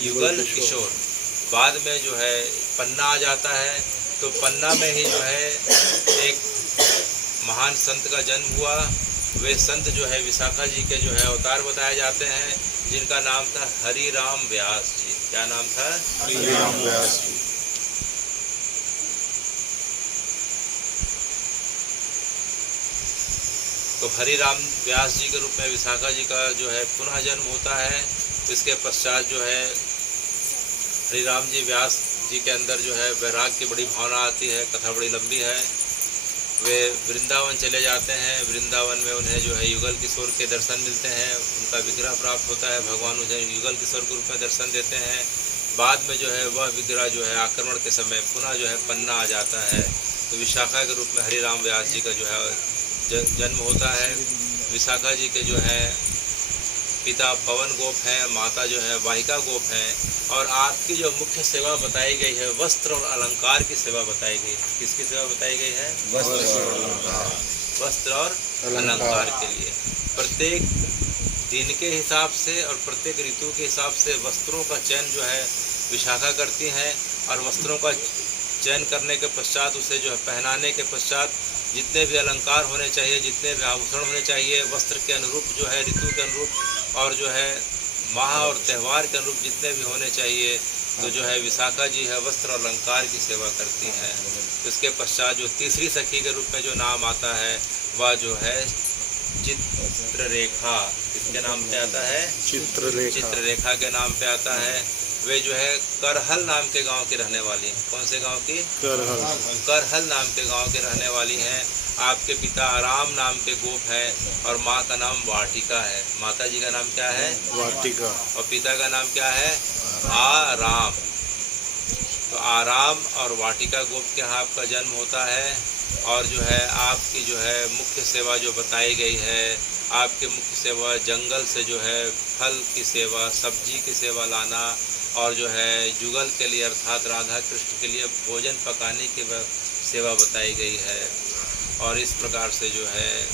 युगल किशोर। बाद में जो है पन्ना आ जाता है, तो पन्ना में ही जो है एक महान संत का जन्म हुआ। वे संत जो है विशाखा जी के जो है अवतार बताए जाते हैं, जिनका नाम था हरि राम व्यास जी। क्या नाम था? हरि राम व्यास जी। तो हरि राम व्यास जी के रूप में विशाखा जी का जो है पुनः जन्म होता है। इसके पश्चात जो है हरि राम जी व्यास जी के अंदर जो है वैराग की बड़ी भावना आती है। कथा बड़ी लंबी है। वे वृंदावन चले जाते हैं। वृंदावन में उन्हें जो है युगल किशोर के दर्शन मिलते हैं, उनका विग्रह प्राप्त होता है। भगवान उन्हें युगल किशोर के रूप में दर्शन देते हैं। बाद में जो है वह विग्रह जो है आक्रमण के समय पुनः जो है पन्ना आ जाता है। तो विशाखा के रूप में हरि राम व्यास जी का जो है जन्म होता है। विशाखा जी के जो है पिता पवन गोप हैं, माता जो है वाहिका गोप हैं, और आपकी जो मुख्य सेवा बताई गई है वस्त्र और अलंकार की सेवा बताई गई है। किसकी सेवा बताई गई है? वस्त्र और अलंकार के लिए। प्रत्येक दिन के हिसाब से और प्रत्येक ऋतु के हिसाब से वस्त्रों का चयन जो है विशाखा करती हैं, और वस्त्रों का चयन करने के पश्चात उसे जो है पहनाने के पश्चात जितने भी अलंकार होने चाहिए, जितने भी आभूषण होने चाहिए, वस्त्र के अनुरूप जो है, ऋतु के अनुरूप और जो है माह और त्यौहार के अनुरूप जितने भी होने चाहिए, तो जो है विशाखा जी है वस्त्र और अलंकार की सेवा करती हैं। इसके पश्चात जो तीसरी सखी के रूप में जो नाम आता है वह जो है चित्ररेखा। किसके नाम पे आता है? चित्ररेखा के नाम पे आता है। वे जो है करहल नाम के गांव की रहने वाली हैं। कौन से गांव की? करहल नाम के गांव के रहने वाली हैं। आपके पिता आराम नाम के गोप हैं, और माँ का नाम वाटिका है। माता जी का नाम क्या है? वाटिका। और पिता का नाम क्या है? आराम। तो आराम और वाटिका गोप के यहाँ आपका जन्म होता है। और जो है आपकी जो है मुख्य सेवा जो बताई गई है, आपकी मुख्य सेवा जंगल से जो है फल की सेवा, सब्जी की सेवा लाना, और जो है जुगल के लिए अर्थात राधा कृष्ण के लिए भोजन पकाने की सेवा बताई गई है। और इस प्रकार से जो है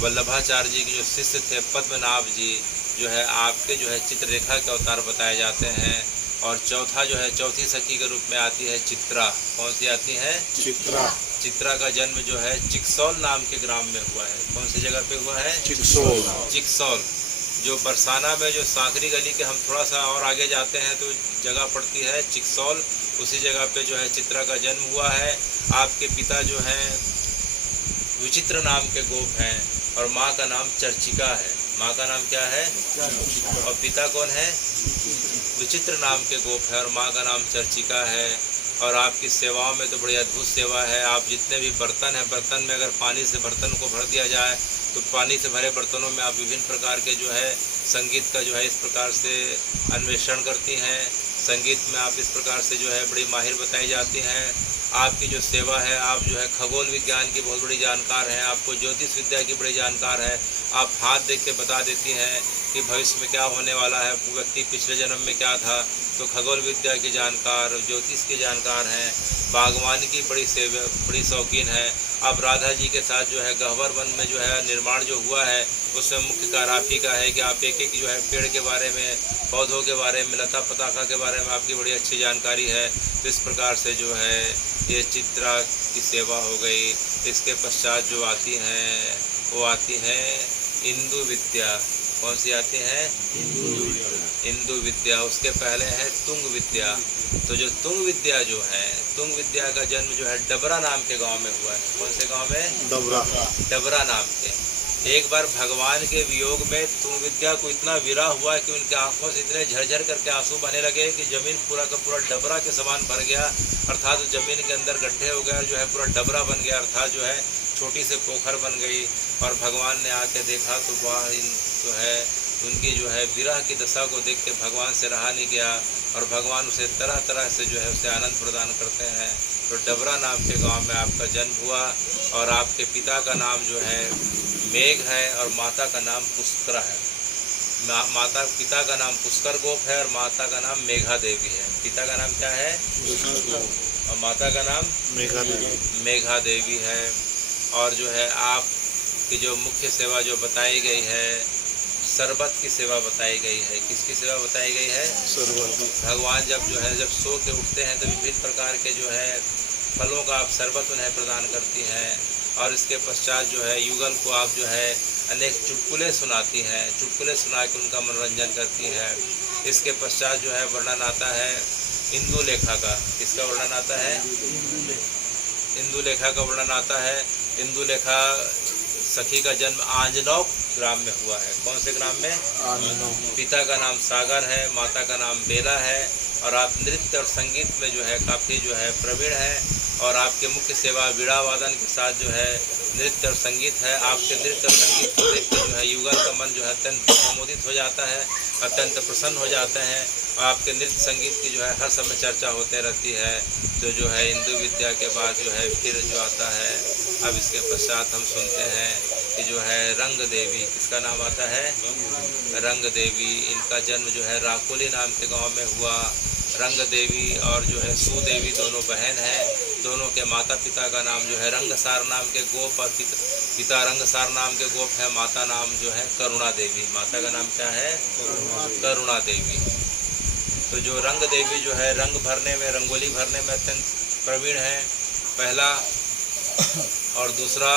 वल्लभाचार्य जी के जो शिष्य थे पद्मनाभ जी, जो है आपके जो है चित्ररेखा के अवतार बताए जाते हैं। और चौथा जो है चौथी सखी के रूप में आती है चित्रा। कौन सी आती है? चित्रा। चित्रा का जन्म जो है चिकसौल नाम के ग्राम में हुआ है। कौन सी जगह पे हुआ है? चिकसौल। जो बरसाना में जो सांकरी गली के हम थोड़ा सा और आगे जाते हैं तो जगह पड़ती है चिकसौल, उसी जगह पे जो है चित्रा का जन्म हुआ है। आपके पिता जो हैं विचित्र नाम के गोप हैं, और माँ का नाम चर्चिका है। माँ का नाम क्या है? और पिता कौन है? विचित्र नाम के गोप है, और माँ का नाम चर्चिका है। और आपकी सेवाओं में तो बड़ी अद्भुत सेवा है। आप जितने भी बर्तन हैं, बर्तन में अगर पानी से बर्तन को भर दिया जाए तो पानी से भरे बर्तनों में आप विभिन्न प्रकार के जो है संगीत का जो है इस प्रकार से अन्वेषण करती हैं। संगीत में आप इस प्रकार से जो है बड़ी माहिर बताई जाती हैं। आपकी जो सेवा है, आप जो है खगोल विज्ञान की बहुत बड़ी जानकार हैं, आपको ज्योतिष विद्या की बड़ी जानकार है। आप हाथ देख के बता देती हैं कि भविष्य में क्या होने वाला है, व्यक्ति पिछले जन्म में क्या था। तो खगोल विद्या की जानकार, ज्योतिष की जानकार हैं। बागवानी की बड़ी शौकीन है। अब राधा जी के साथ जो है गह्वर वन में जो है निर्माण जो हुआ है उसमें मुख्य कार्य आप ही का है कि आप एक जो है पेड़ के बारे में, पौधों के बारे में, लता पताका के बारे में आपकी बड़ी अच्छी जानकारी है। तो इस प्रकार से जो है ये चित्रा की सेवा हो गई। इसके पश्चात जो आती हैं वो आती हैं इंदु विद्या। कौन सी आती हैं? इंदु विद्या। उसके पहले है तुंग विद्या। तो जो तुंग विद्या जो है, तुंग विद्या का जन्म जो है डबरा नाम के गांव में हुआ है। कौन से गांव में? डबरा नाम के। एक बार भगवान के वियोग में तुंग विद्या को इतना विरह हुआ कि उनकी आंखों से इतने झरझर करके आंसू बहने लगे कि जमीन पूरा का पूरा डबरा के समान भर गया, अर्थात जमीन के अंदर गड्ढे हो गए, जो है पूरा डबरा बन गया, अर्थात जो है छोटी से पोखर बन गई। और भगवान ने आके देखा तो वह जो है उनकी जो है विरह की दशा को देख के भगवान से रहा नहीं गया और भगवान उसे तरह तरह से जो है उसे आनंद प्रदान करते हैं। तो डबरा नाम के गांव में आपका जन्म हुआ और आपके पिता का नाम जो है मेघ है और माता का नाम पुष्करा है। पिता का नाम पुष्कर गोप है और माता का नाम मेघा देवी है। पिता का नाम क्या है? और माता का नाम मेघा देवी है। और जो है आपकी जो मुख्य सेवा जो बताई गई है, शरबत की सेवा बताई गई है। किसकी सेवा बताई गई है? भगवान जब सो के उठते हैं तो विभिन्न प्रकार के जो है फलों का आप शरबत उन्हें प्रदान करती हैं। और इसके पश्चात जो है युगल को आप जो है अनेक चुटकुले सुनाती हैं, चुटकुले सुना के उनका मनोरंजन करती हैं। इसके पश्चात जो है वर्णन आता है इंदु लेखा का। किसका वर्णन आता है? इंदु लेखा का वर्णन आता है। इंदु लेखा सखी का जन्म आंजनौ ग्राम में हुआ है। कौन से ग्राम में? पिता का नाम सागर है, माता का नाम बेला है। और आप नृत्य और संगीत में जो है काफ़ी जो है प्रवीण है। और आपके मुख्य सेवा वीणा वादन के साथ जो है नृत्य और संगीत है। आपके नृत्य और संगीत को देख कर जो है युगल का मन जो है अत्यंत प्रमोदित हो जाता है, अत्यंत प्रसन्न हो जाते हैं। और आपके नृत्य संगीत की जो है हर समय चर्चा होते रहती है। तो जो है इंदु विद्या के बाद जो है फिर जो आता है, अब इसके पश्चात हम सुनते हैं कि जो है रंग देवी। किसका नाम आता है? रंग देवी। इनका जन्म जो है राकोली नाम के गांव में हुआ। रंग देवी और जो है सुदेवी दोनों बहन हैं। दोनों के माता पिता का नाम जो है रंगसार नाम के गोप और पिता रंगसार नाम के गोप है। माता नाम जो है करुणा देवी। माता का नाम क्या है? करुणा देवी। तो जो रंग देवी जो है रंग भरने में, रंगोली भरने में अत्यंत प्रवीण है, पहला। और दूसरा,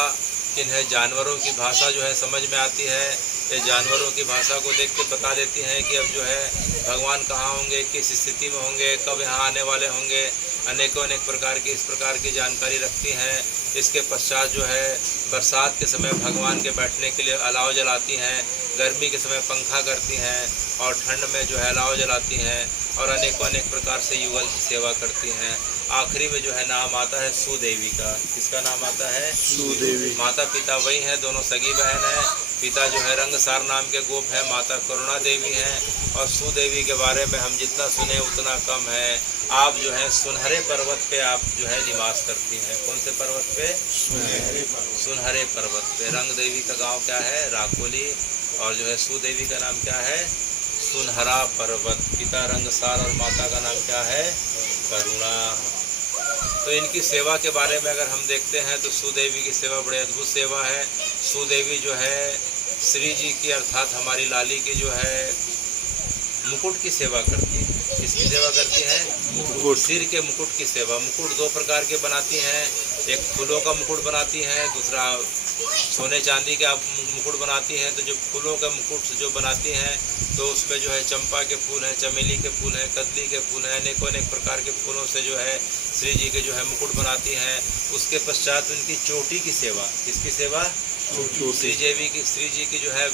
इन्हें जानवरों की भाषा जो है समझ में आती है। ये जानवरों की भाषा को देख के बता देती हैं कि अब जो है भगवान कहाँ होंगे, किस स्थिति में होंगे, कब यहाँ आने वाले होंगे। अनेकों अनेक प्रकार की इस प्रकार की जानकारी रखती हैं। इसके पश्चात जो है बरसात के समय भगवान के बैठने के लिए अलाव जलाती हैं, गर्मी के समय पंखा करती हैं और ठंड में जो है अलाव जलाती हैं और अनेकों अनेक प्रकार से युगल की सेवा करती हैं। आखिरी में जो है नाम आता है सुदेवी का। किसका नाम आता है? सुदेवी। माता पिता वही हैं, दोनों सगी बहन हैं। पिता जो है रंगसार नाम के गोप है, माता करुणा देवी हैं। और सुदेवी के बारे में हम जितना सुने उतना कम है। आप जो है सुनहरे पर्वत पे आप जो है निवास करती हैं। कौन से पर्वत पे? सुनहरे पर्वत पे। रंग देवी का गांव क्या है? राकोली। और जो है सुदेवी का नाम क्या है? सुनहरा पर्वत। पिता रंगसार और माता का नाम क्या है? करुणा। तो इनकी सेवा के बारे में अगर हम देखते हैं तो सुदेवी की सेवा बड़ी अद्भुत सेवा है। सुदेवी जो है श्री जी की अर्थात हमारी लाली की जो है मुकुट की सेवा करती है। किसकी सेवा करती है? मुकुट। सिर के मुकुट की सेवा। मुकुट दो प्रकार के बनाती हैं, एक फूलों का मुकुट बनाती हैं, दूसरा सोने चांदी का मुकुट बनाती हैं। तो जो फूलों का मुकुट जो बनाती हैं तो उसमें जो है चंपा के फूल हैं, चमेली के फूल हैं, कदली के फूल हैं, अनेकों अनेक प्रकार के फूलों से जो है श्री जी के जो है मुकुट बनाती हैं। उसके पश्चात उनकी चोटी की सेवा। किसकी सेवा? श्री जी की जो है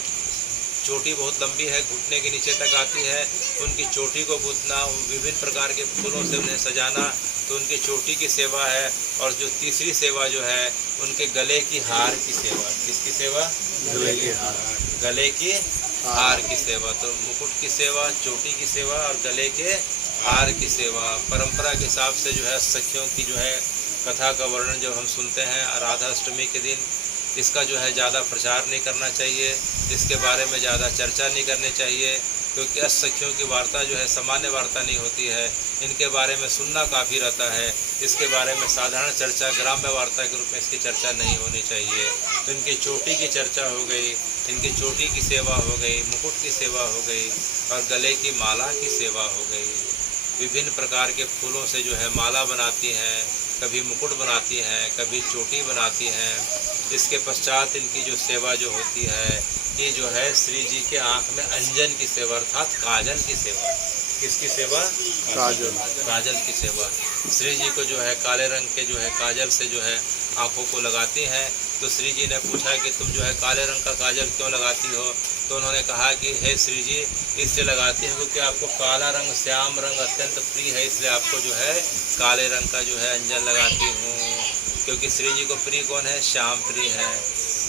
चोटी बहुत लंबी है, घुटने के नीचे तक आती है। उनकी चोटी को गूंथना, विभिन्न प्रकार के फूलों से उन्हें सजाना, तो उनकी चोटी की सेवा है। और जो तीसरी सेवा जो है उनके गले की हार की सेवा। किसकी सेवा? गले के हार। गले की हार की सेवा। तो मुकुट की सेवा, चोटी की सेवा और गले के हार की सेवा। परंपरा के हिसाब से जो है सखियों की जो है कथा का वर्णन जब हम सुनते हैं राधा अष्टमी के दिन, इसका जो है ज़्यादा प्रचार नहीं करना चाहिए, इसके बारे में ज़्यादा चर्चा नहीं करनी चाहिए, क्योंकि अष्टसखियों की वार्ता जो है सामान्य वार्ता नहीं होती है। इनके बारे में सुनना काफ़ी रहता है, इसके बारे में साधारण चर्चा, ग्राम्य वार्ता के रूप में इसकी चर्चा नहीं होनी चाहिए। तो इनकी चोटी की चर्चा हो गई, इनकी चोटी की सेवा हो गई, मुकुट की सेवा हो गई और गले की माला की सेवा हो गई। विभिन्न प्रकार के फूलों से जो है माला बनाती हैं, कभी मुकुट बनाती हैं, कभी चोटी बनाती हैं। इसके पश्चात इनकी जो सेवा जो होती है, ये जो है श्री जी के आँख में अंजन की सेवा अर्थात काजल की सेवा। किसकी सेवा? काजल। काजल की सेवा। श्री जी को जो है काले रंग के जो है काजल से जो है आँखों को लगाती हैं। तो श्री जी ने पूछा कि तुम जो है काले रंग का काजल क्यों लगाती हो? तो उन्होंने कहा कि हे श्री जी, इसलिए लगाती हूँ क्योंकि आपको काला रंग, श्याम रंग अत्यंत प्रिय है, इसलिए आपको जो है काले रंग का जो है अंजन लगाती हूँ। क्योंकि श्री जी को प्रिय कौन है? श्याम प्रिय है,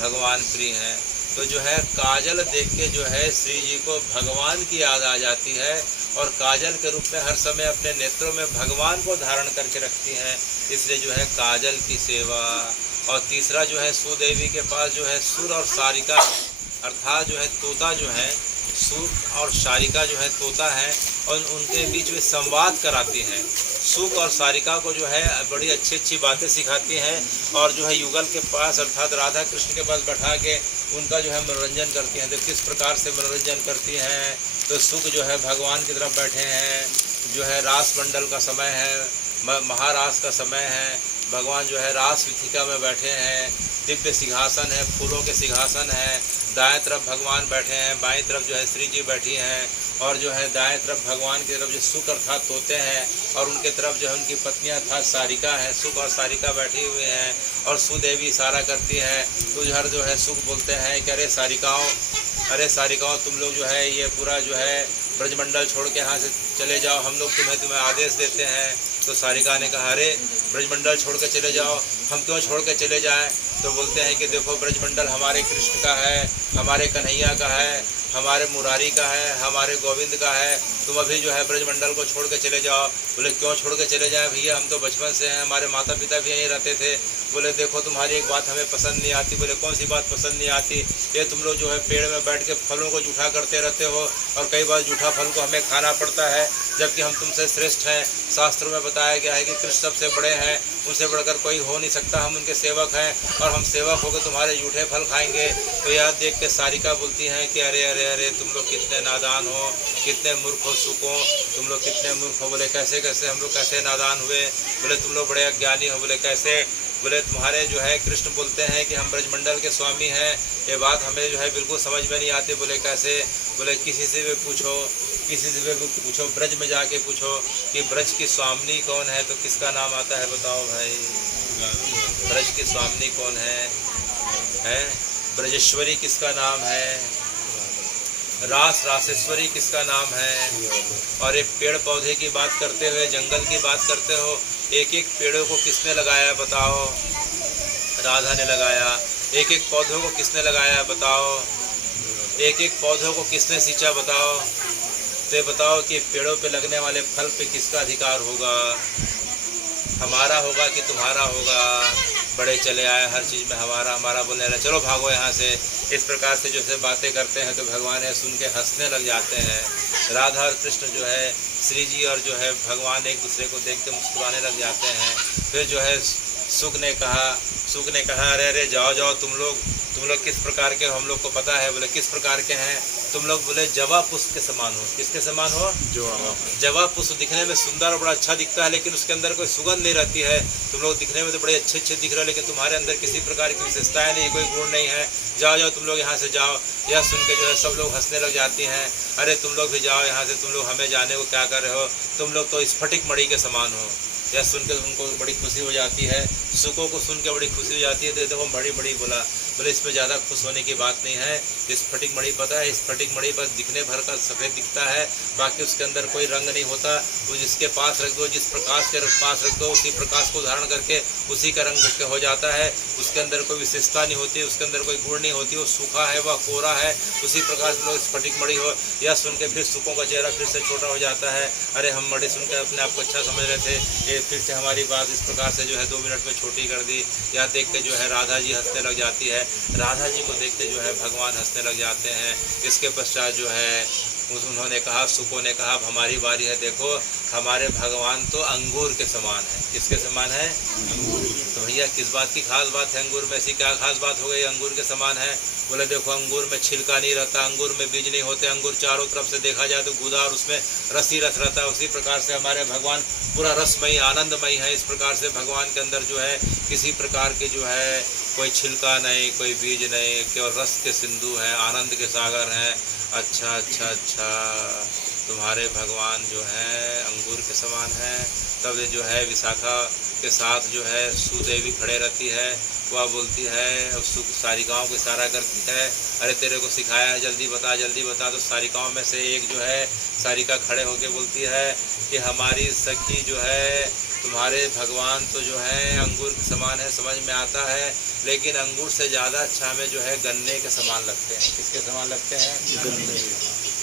भगवान प्रिय है। तो जो है काजल देख के जो है श्री जी को भगवान की याद आ जाती है और काजल के रूप में हर समय अपने नेत्रों में भगवान को धारण करके रखती हैं, इसलिए जो है काजल की सेवा। और तीसरा जो है सुदेवी के पास जो है सुर और सारिका अर्थात जो है तोता जो है, सुर और सारिका जो है तोता है और उनके बीच में संवाद कराती हैं। सुख और सारिका को जो है बड़ी अच्छी अच्छी बातें सिखाती हैं और जो है युगल के पास अर्थात राधा कृष्ण के पास बैठा के उनका जो है मनोरंजन करती हैं। तो किस प्रकार से मनोरंजन करती हैं? तो सुख जो है भगवान की तरफ बैठे हैं, जो है रास मंडल का समय है, महारास का समय है, भगवान जो है रास विथिका में बैठे हैं, दिव्य सिंहासन है, फूलों के सिंहासन है, दाएं तरफ भगवान बैठे हैं, बाएं तरफ जो है श्री जी बैठी हैं और जो है दाएं तरफ भगवान की तरफ जो सुख अर्थात तोते हैं और उनके तरफ जो है उनकी पत्नियां अर्थात सारिका है, सुख और सारिका बैठी हुए हैं और सुदेवी इशारा करती है। तो जो है सुख बोलते हैं कि अरे सारिकाओं तुम लोग जो है ये पूरा जो है ब्रजमंडल छोड़ के यहाँ से चले जाओ, हम लोग तुम्हें आदेश देते हैं। तो सारिका ने कहा अरे ब्रजमंडल छोड़ के चले जाओ, हम क्यों छोड़ के चले जाएं? तो बोलते हैं कि देखो ब्रजमंडल हमारे कृष्ण का है, हमारे कन्हैया का है, हमारे मुरारी का है, हमारे गोविंद का है, तुम अभी जो है ब्रजमंडल को छोड़ के चले जाओ। बोले क्यों छोड़ के चले जाएं भैया, हम तो बचपन से हैं, हमारे माता पिता भी यहीं रहते थे। बोले देखो तुम्हारी एक बात हमें पसंद नहीं आती। बोले कौन सी बात पसंद नहीं आती? ये तुम लोग जो है पेड़ में बैठ के फलों को जूठा करते रहते हो और कई बार जूठा फल को हमें खाना पड़ता है, जबकि हम तुमसे श्रेष्ठ हैं। शास्त्रों में बताया गया है कि कृष्ण सबसे बड़े हैं, उनसे बढ़कर कोई हो नहीं सकता, हम उनके सेवक हैं और हम सेवक होकर तुम्हारे जूठे फल खाएंगे। तो यह देख के सारिका बोलती हैं कि अरे अरे अरे तुम लोग कितने नादान हो, कितने मूर्ख हो, सुको तुम लोग कितने मूर्ख हो। बोले कैसे कैसे हम लोग कैसे नादान हुए? बोले तुम लोग बड़े अज्ञानी हो। बोले कैसे? बोले तुम्हारे जो है कृष्ण बोलते हैं कि हम ब्रजमंडल के स्वामी हैं, ये बात हमें जो है बिल्कुल समझ में नहीं आती। बोले कैसे? बोले किसी से भी पूछो, ब्रज में जाके पूछो कि ब्रज की स्वामिनी कौन है, तो किसका नाम आता है बताओ भाई? ब्रज की स्वामिनी कौन है? ब्रजेश्वरी किसका नाम है? रासेश्वरी किसका नाम है? और एक पेड़ पौधे की बात करते हुए, जंगल की बात करते हो, एक एक पेड़ों को किसने लगाया बताओ? राधा ने लगाया। एक एक पौधों को किसने लगाया बताओ? एक एक पौधों को किसने सींचा बताओ? तो बताओ कि पेड़ों पे लगने वाले फल पे किसका अधिकार होगा? हमारा होगा कि तुम्हारा होगा? बड़े चले आए हर चीज़ में हमारा बोलने लगे, चलो भागो यहाँ से। इस प्रकार से जो है बातें करते हैं तो भगवान है सुन के हंसने लग जाते हैं। राधा और कृष्ण जो है श्री जी और जो है भगवान एक दूसरे को देख के मुस्कुराने लग जाते हैं। फिर जो है सुख ने कहा अरे अरे जाओ तुम लोग किस प्रकार के, हम लोग को पता है। बोले किस प्रकार के हैं तुम लोग? बोले जवा पुष्प के समान हो। किसके समान हो? जवा पुष्प दिखने में सुंदर और बड़ा अच्छा दिखता है, लेकिन उसके अंदर कोई सुगंध नहीं रहती है। तुम लोग दिखने में तो बड़े अच्छे दिख रहे हो, लेकिन तुम्हारे अंदर किसी प्रकार की विशेषताएं नहीं, कोई गुण नहीं है। जाओ तुम लोग यहाँ से जाओ। यह सुन के जो है सब लोग हंसने लग जाती हैं। अरे तुम लोग भी जाओ यहाँ से, तुम लोग हमें जाने को क्या कर रहे हो? तुम लोग तो स्फटिक मणि के समान हो। यह सुन के उनको बड़ी खुशी हो जाती है, सुखों को सुन के बड़ी खुशी हो जाती है। तो देखो बड़ी बोला बोले इसमें ज़्यादा खुश होने की बात नहीं है। स्फटिक मणि पता है, स्फटिक मणि बस दिखने भर का सफ़ेद दिखता है, बाकी उसके अंदर कोई रंग नहीं होता। वो जिसके पास रख दो, जिस प्रकाश के पास रख दो, उसी प्रकाश को धारण करके उसी का रंग हो जाता है। उसके अंदर कोई विशेषता नहीं होती, उसके अंदर कोई गुण नहीं होती, वो सूखा है, वह कोरा है। उसी प्रकार से लोग स्फटिक मणि हो, यह सुन के फिर सुखों का चेहरा फिर से छोटा हो जाता है। अरे हम मणि सुन के अपने आप को अच्छा समझ रहे थे, ये फिर से हमारी बात इस प्रकार से जो है 2 मिनट में छोटी कर दी। यह देख के जो है राधा जी हंसने लग जाती है। राधा जी को देख के जो है भगवान हंसने लग जाते हैं। इसके पश्चात जो है उन्होंने कहा, सुको ने कहा, अब हमारी बारी है। देखो हमारे भगवान तो अंगूर के समान है। किसके समान है? तो भैया किस बात की खास बात है? अंगूर में ऐसी क्या खास बात हो गई अंगूर के समान है? बोले देखो अंगूर में छिलका नहीं रहता, अंगूर में बीज नहीं होते, अंगूर चारों तरफ से देखा जाए तो गूदा और उसमें रस ही रस रहता है। उसी प्रकार से हमारे भगवान पूरा रसमयी आनंदमयी है। इस प्रकार से भगवान के अंदर जो है किसी प्रकार के जो है कोई छिलका नहीं, कोई बीज नहीं, केवल रस के सिंधु हैं, आनंद के सागर हैं। अच्छा अच्छा अच्छा, तुम्हारे भगवान जो है अंगूर के समान है। तब जो है विशाखा के साथ जो है सुदेवी खड़े रहती है। वह बोलती है, सारिकाओं को इशारा करती है, अरे तेरे को सिखाया है, जल्दी बता जल्दी बता। तो सारिकाओं में से एक जो है सारिका खड़े होके बोलती है कि हमारी सखी जो है तुम्हारे भगवान तो जो है अंगूर के समान है, समझ में आता है, लेकिन अंगूर से ज़्यादा अच्छा हमें जो है गन्ने के समान लगते हैं। किसके समान लगते हैं? गन्ने।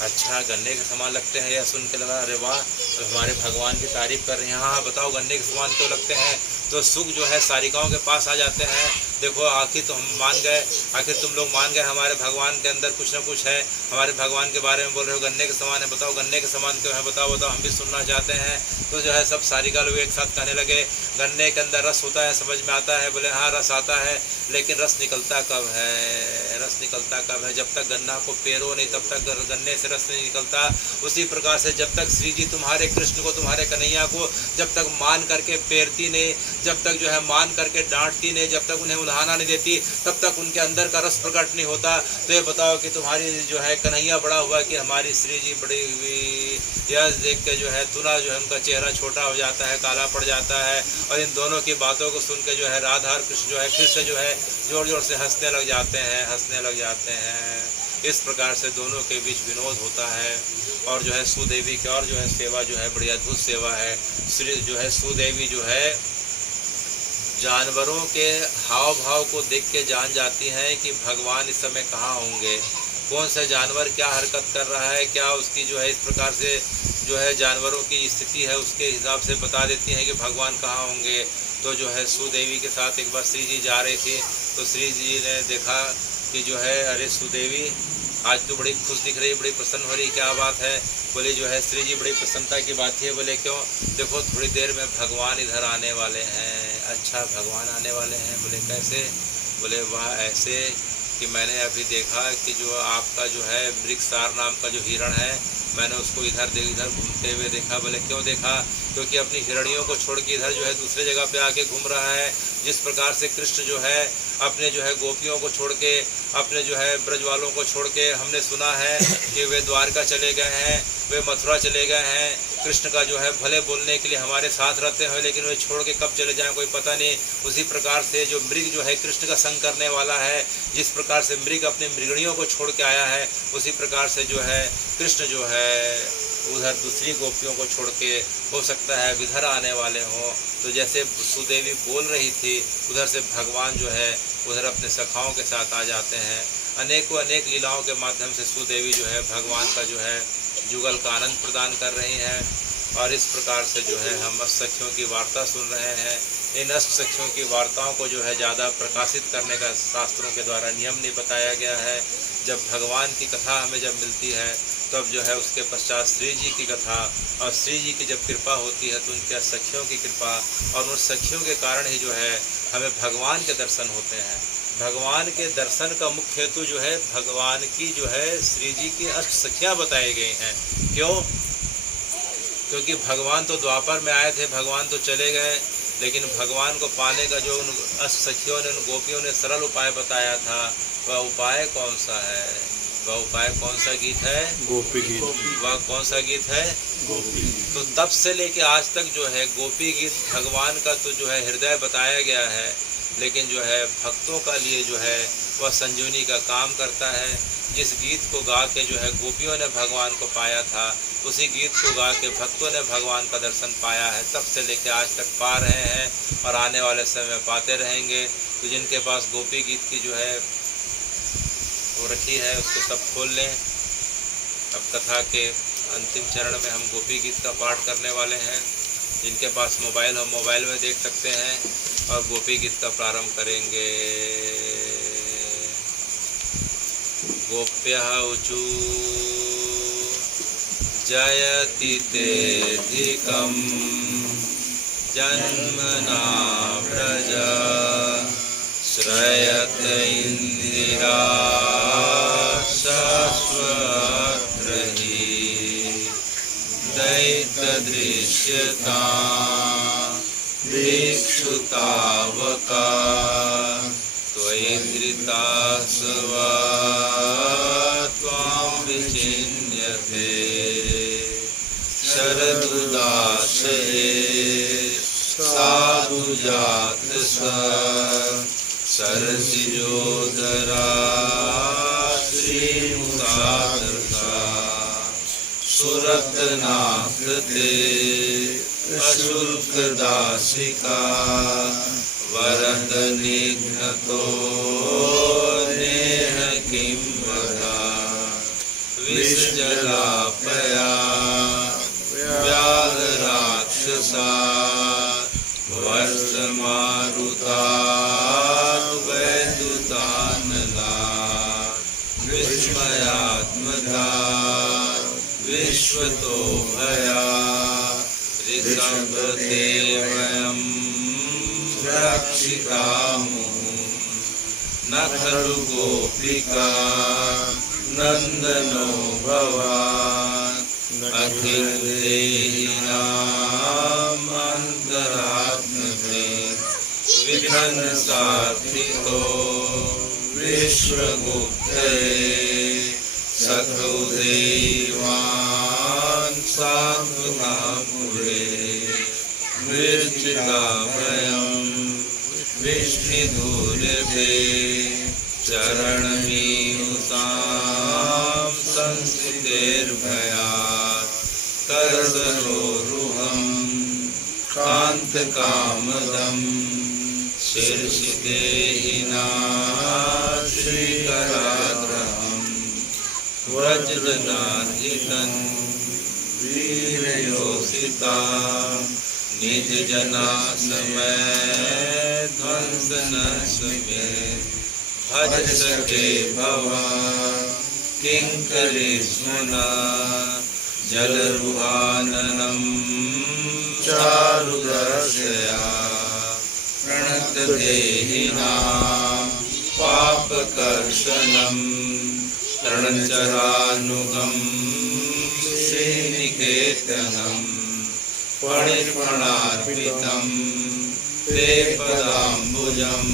अच्छा, गन्ने के समान लगते हैं। यह सुन के लगा अरे वाह, तो हमारे भगवान की तारीफ कर रहे हैं। हाँ बताओ गन्ने के समान क्यों लगते हैं? तो सुख जो है सारिकाओं के पास आ जाते हैं। देखो आखिर तो हम मान गए, आखिर तुम लोग मान गए हमारे भगवान के अंदर कुछ ना कुछ है, हमारे भगवान के बारे में बोल रहे हो गन्ने के समान है, बताओ गन्ने के समान क्यों है? बताओ बताओ, हम भी सुनना चाहते हैं। तो जो है सब सारिका लोग एक साथ कहने लगे, गन्ने के अंदर रस होता है, समझ में आता है। बोले हाँ रस आता है, लेकिन रस निकलता कब है? रस निकलता कब है? जब तक गन्ना को पेरो नहीं तब तक गन्ने से रस नहीं निकलता। उसी प्रकार से जब तक श्री जी तुम्हारे कृष्ण को, तुम्हारे कन्हैया को जब तक मान करके पेरती नहीं, जब तक जो है मान करके डांटती नहीं, जब तक उन्हें उल्हाना नहीं देती, तब तक उनके अंदर का रस प्रकट नहीं होता। तो ये बताओ कि तुम्हारी जो है कन्हैया बड़ा हुआ कि हमारी श्री जी बड़ी हुई? यह देख के जो है तुना जो है उनका चेहरा छोटा हो जाता है, काला पड़ जाता है। और इन दोनों की बातों को सुन के जो है राधा और कृष्ण जो है फिर से जो है जोर जोर से हंसने लग जाते हैं, हंसने लग जाते हैं। इस प्रकार से दोनों के बीच विनोद होता है। और जो है सुदेवी की और जो है सेवा जो है बड़ी अद्भुत सेवा है। श्री जो है सुदेवी जो है जानवरों के हाव भाव को देख के जान जाती हैं कि भगवान इस समय कहाँ होंगे, कौन सा जानवर क्या हरकत कर रहा है, क्या उसकी जो है इस प्रकार से जो है जानवरों की स्थिति है उसके हिसाब से बता देती हैं कि भगवान कहाँ होंगे। तो जो है सुदेवी के साथ एक बार श्री जी जा रही थी, तो श्री जी ने देखा कि जो है अरे सुदेवी आज तो बड़ी खुश दिख रही, बड़ी प्रसन्न हो रही, क्या बात है? बोले जो है श्री जी बड़ी प्रसन्नता की बात है। बोले क्यों? देखो थोड़ी देर में भगवान इधर आने वाले हैं। अच्छा भगवान आने वाले हैं? बोले कैसे? बोले वह ऐसे कि मैंने अभी देखा कि जो आपका जो है वृक्षसार नाम का जो हिरण है, मैंने उसको इधर घूमते हुए देखा। बोले क्यों देखा? क्योंकि अपनी हिरणियों को छोड़ के इधर जो है दूसरे जगह पे आके घूम रहा है। जिस प्रकार से कृष्ण जो है अपने जो है गोपियों को छोड़ के, अपने जो है ब्रज वालों को छोड़ के, हमने सुना है कि वे द्वारका चले गए हैं, वे मथुरा चले गए हैं। कृष्ण का जो है भले बोलने के लिए हमारे साथ रहते हैं, लेकिन वे छोड़ के कब चले जाएं कोई पता नहीं। उसी प्रकार से जो मृग जो है कृष्ण का संग करने वाला है, जिस प्रकार से मृग अपनी मृगणियों को छोड़ के आया है, उसी प्रकार से जो है कृष्ण जो है उधर दूसरी गोपियों को छोड़ के हो सकता है इधर आने वाले हों। तो जैसे सुदेवी बोल रही थी, उधर से भगवान जो है उधर अपने सखाओं के साथ आ जाते हैं। अनेकों अनेक लीलाओं के माध्यम से सुदेवी जो है भगवान का जो है जुगल का आनंद प्रदान कर रही हैं। और इस प्रकार से जो है हम अष्टसखियों की वार्ता सुन रहे हैं। इन अष्टसखियों की वार्ताओं को जो है ज़्यादा प्रकाशित करने का शास्त्रों के द्वारा नियम नहीं बताया गया है। जब भगवान की कथा हमें जब मिलती है, तब जो है उसके पश्चात श्री जी की कथा, और श्री जी की जब कृपा होती है तो उनके सखियों की कृपा, और उन सखियों के कारण ही जो है हमें भगवान के दर्शन होते हैं। भगवान के दर्शन का मुख्य हेतु जो है भगवान की जो है श्री जी की अष्ट सखियाँ बताई गई हैं। क्यों? क्योंकि भगवान तो द्वापर में आए थे, भगवान तो चले गए, लेकिन भगवान को पाने का जो उन अष्ट सखियों ने, उन गोपियों ने सरल उपाय बताया था, वह उपाय कौन सा है? वह उपाय कौन सा गीत है? गोपी गीत। वह कौन सा गीत है? गोपी। तो तब से लेके आज तक जो है गोपी गीत भगवान का तो जो है हृदय बताया गया है, लेकिन जो है भक्तों का लिए जो है वह संजीवनी का काम करता है। जिस गीत को गा के जो है गोपियों ने भगवान को पाया था, उसी गीत को गा के भक्तों ने भगवान का दर्शन पाया है। तब से लेकर आज तक पा रहे हैं और आने वाले समय में पाते रहेंगे। तो जिनके पास गोपी गीत की जो है वो रखी है, उसको सब खोल लें। अब कथा के अंतिम चरण में हम गोपी गीत का पाठ करने वाले हैं। जिनके पास मोबाइल हो, मोबाइल में देख सकते हैं और गोपी गीत का प्रारंभ करेंगे। गोप्यः ऊचू जयति तेऽधिकं जन्मना व्रजा श्रयत इंदिरा शाश्वतरहि दैत्यदृश्यता दिक्षुतावका त्वयिन्द्रिता स्वा त्वां विचिन्यते शरदुदाशये साधुजात सरसिजोदरा श्रीमुखादर्शा सुरत्नाकृते अशुल्कदासिका वरदनिघ्नतो नेह किं वदा विषजलापया व्याघ्रराक्षसा वर्षमारुता वैद्युतानला विस्मयात्मका विश्वतो भया ऋषभते वयं रक्षितामुः न खलु गोपिका नन्दनो भवान् अखिलेहिनाम् अन्तरात्मते विघ्नसाधितो विश्वगुप्तये सखो देवान् सात्वतामुरे मृत्तिकाभयं विष्णुदुर्गे चरणमीयुतां संस्थितेर्भयात् करसरोरुहं कान्तकामदं शीर्षिदेहिना श्रीकराग्रहम् व्रजजनार्जितं वीरयोषिता निजजना समय ध्वंसनस्मे भज सके भवा किंकरेष्मना जलरुहाननं चारुदर्शया प्रणतदेहिनां पापकर्षणं रणचरानुगं श्रीनिकेतनं फणिर्फणार्पितं ते पदाम्बुजं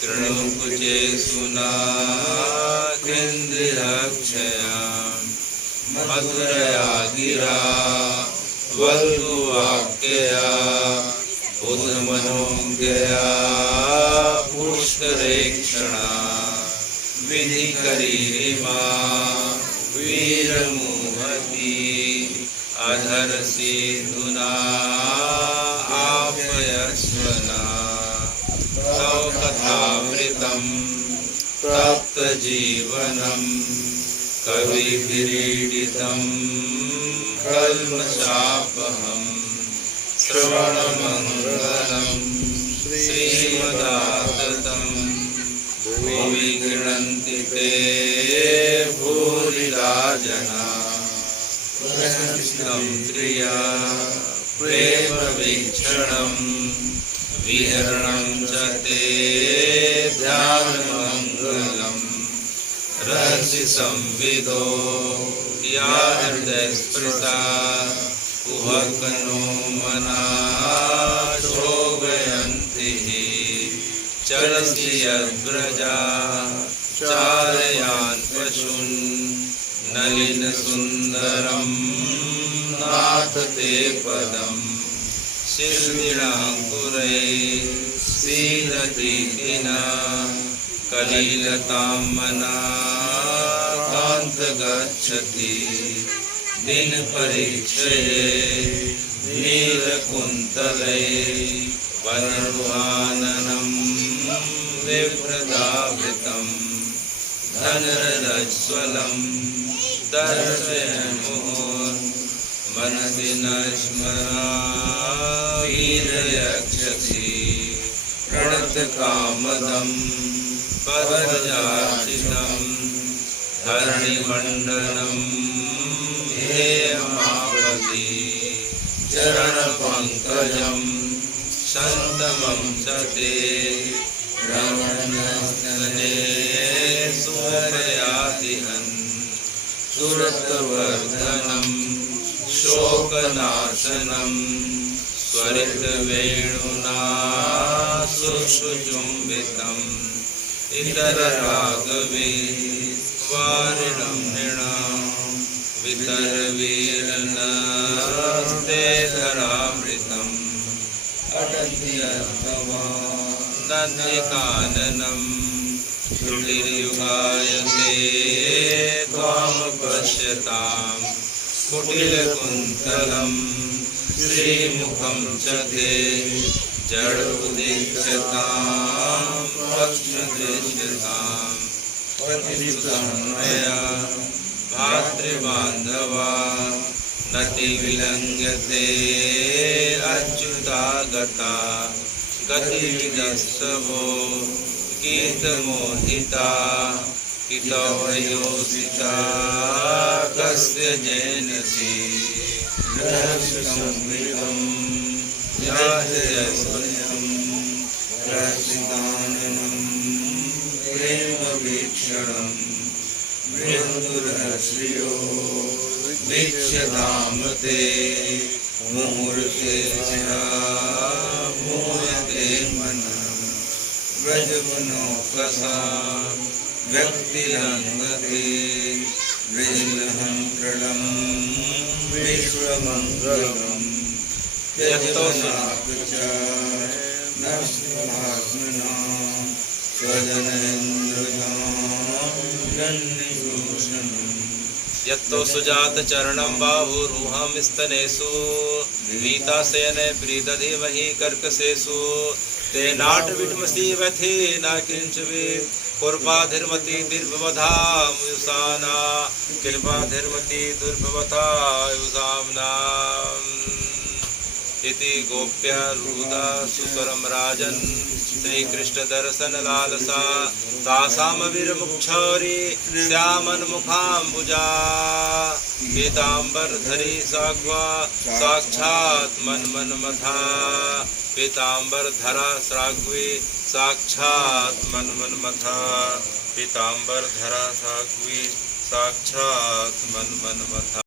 कृणुकुचे सुनाकेन्द्रियक्षया मधुरया गिरा वल्गुवाक्यया उद्मनोज्ञया पुष्करेक्षणा विधिकरीरिमा वीरमुहती अधरसिधुना आपयस्वना तव कथामृतं तप्तजीवनं कविभिरीडितं कल्मषापहं श्रवणमङ्गलं श्रीमदाततं भुवि गृह्णन्ति ते भूरिदा जना कृष्णं प्रिया प्रेमवीक्षणं विहरणं च ते ध्यानमङ्गलं रहस्यसंविदो या हृदयस्पृशा कुहकनो मना शोभयन्ति चरसि यद्व्रजा चारयान् पशून् नलिनसुन्दरं नाथ ते पदम् शिशिराङ्कुरै सीदति विना कलिलतां मनाकान्त गच्छति दिनपरीक्षये नीलकुन्तले वनरुहाननं विभ्रदावृतं धनरज्ज्वलं दर्शयन्मुहुः मनसि न स्मरावीरयक्षसि प्रणतकामदं पद्मजार्चितं धरणिमण्डनं ध्येयमापति चरणपङ्कजं सन्तमं च ते रमणस्तने सुरयातिहन् सुरतवर्धनं शोकनाशनं स्वरितवेणुना सुषुचुम्बितम् इतररागवे वारिणं नृणां वितरवीरनस्ते धरामृतम् नन्दिकाननं त्रुटिर्युगायते त्वां पश्यतां कुटिलकुन्तलं श्रीमुखं च ते जडोदीक्षतां वक्ष्मदृश्यतां पतितनया भातृबान्धवा नतिविलङ्घ्यते अच्युतागता गतिविदस्तवो गीतमोहिता कितवयोसिता कस्य जैनसि रहस्यसंवृतं याजयस्वयं प्रसिदाननं प्रेमवीक्षणं मृदुरश्रियो वीक्ष्यतां ते मुहूर्ते मोयते मनः व्रजमनोकसा व्यक्तिरङ्गते वृजलहङ्कृतं विश्वमङ्गलम् यत्तोऽस्महात्मनां स्वजनेन्द्रजां यत्तो सुजात चरणं बाहुरुहं स्तनेषु वीताशयने प्रीदधीमहि कर्कशेषु तेनाटविट्मसि व्यथे न किञ्चित् कृपाधिर्मति दीर्घवधामुषाना कृपाधिर्मति दुर्भवतायुषाम्ना इति गोप्यारूढा सुस्वरं राजन् श्रीकृष्ण दर्शन लालसा तासामविर्मुक्षौरी श्यामन्मुखाम्बुजा पीताम्बरधरी साग्वा साक्षात् मन्मन्मथा पीताम्बरधरा साग्वी साक्षात् मन्मन्मथा पीताम्बरधरा साग्वी साक्षात् मन्मन्मथा।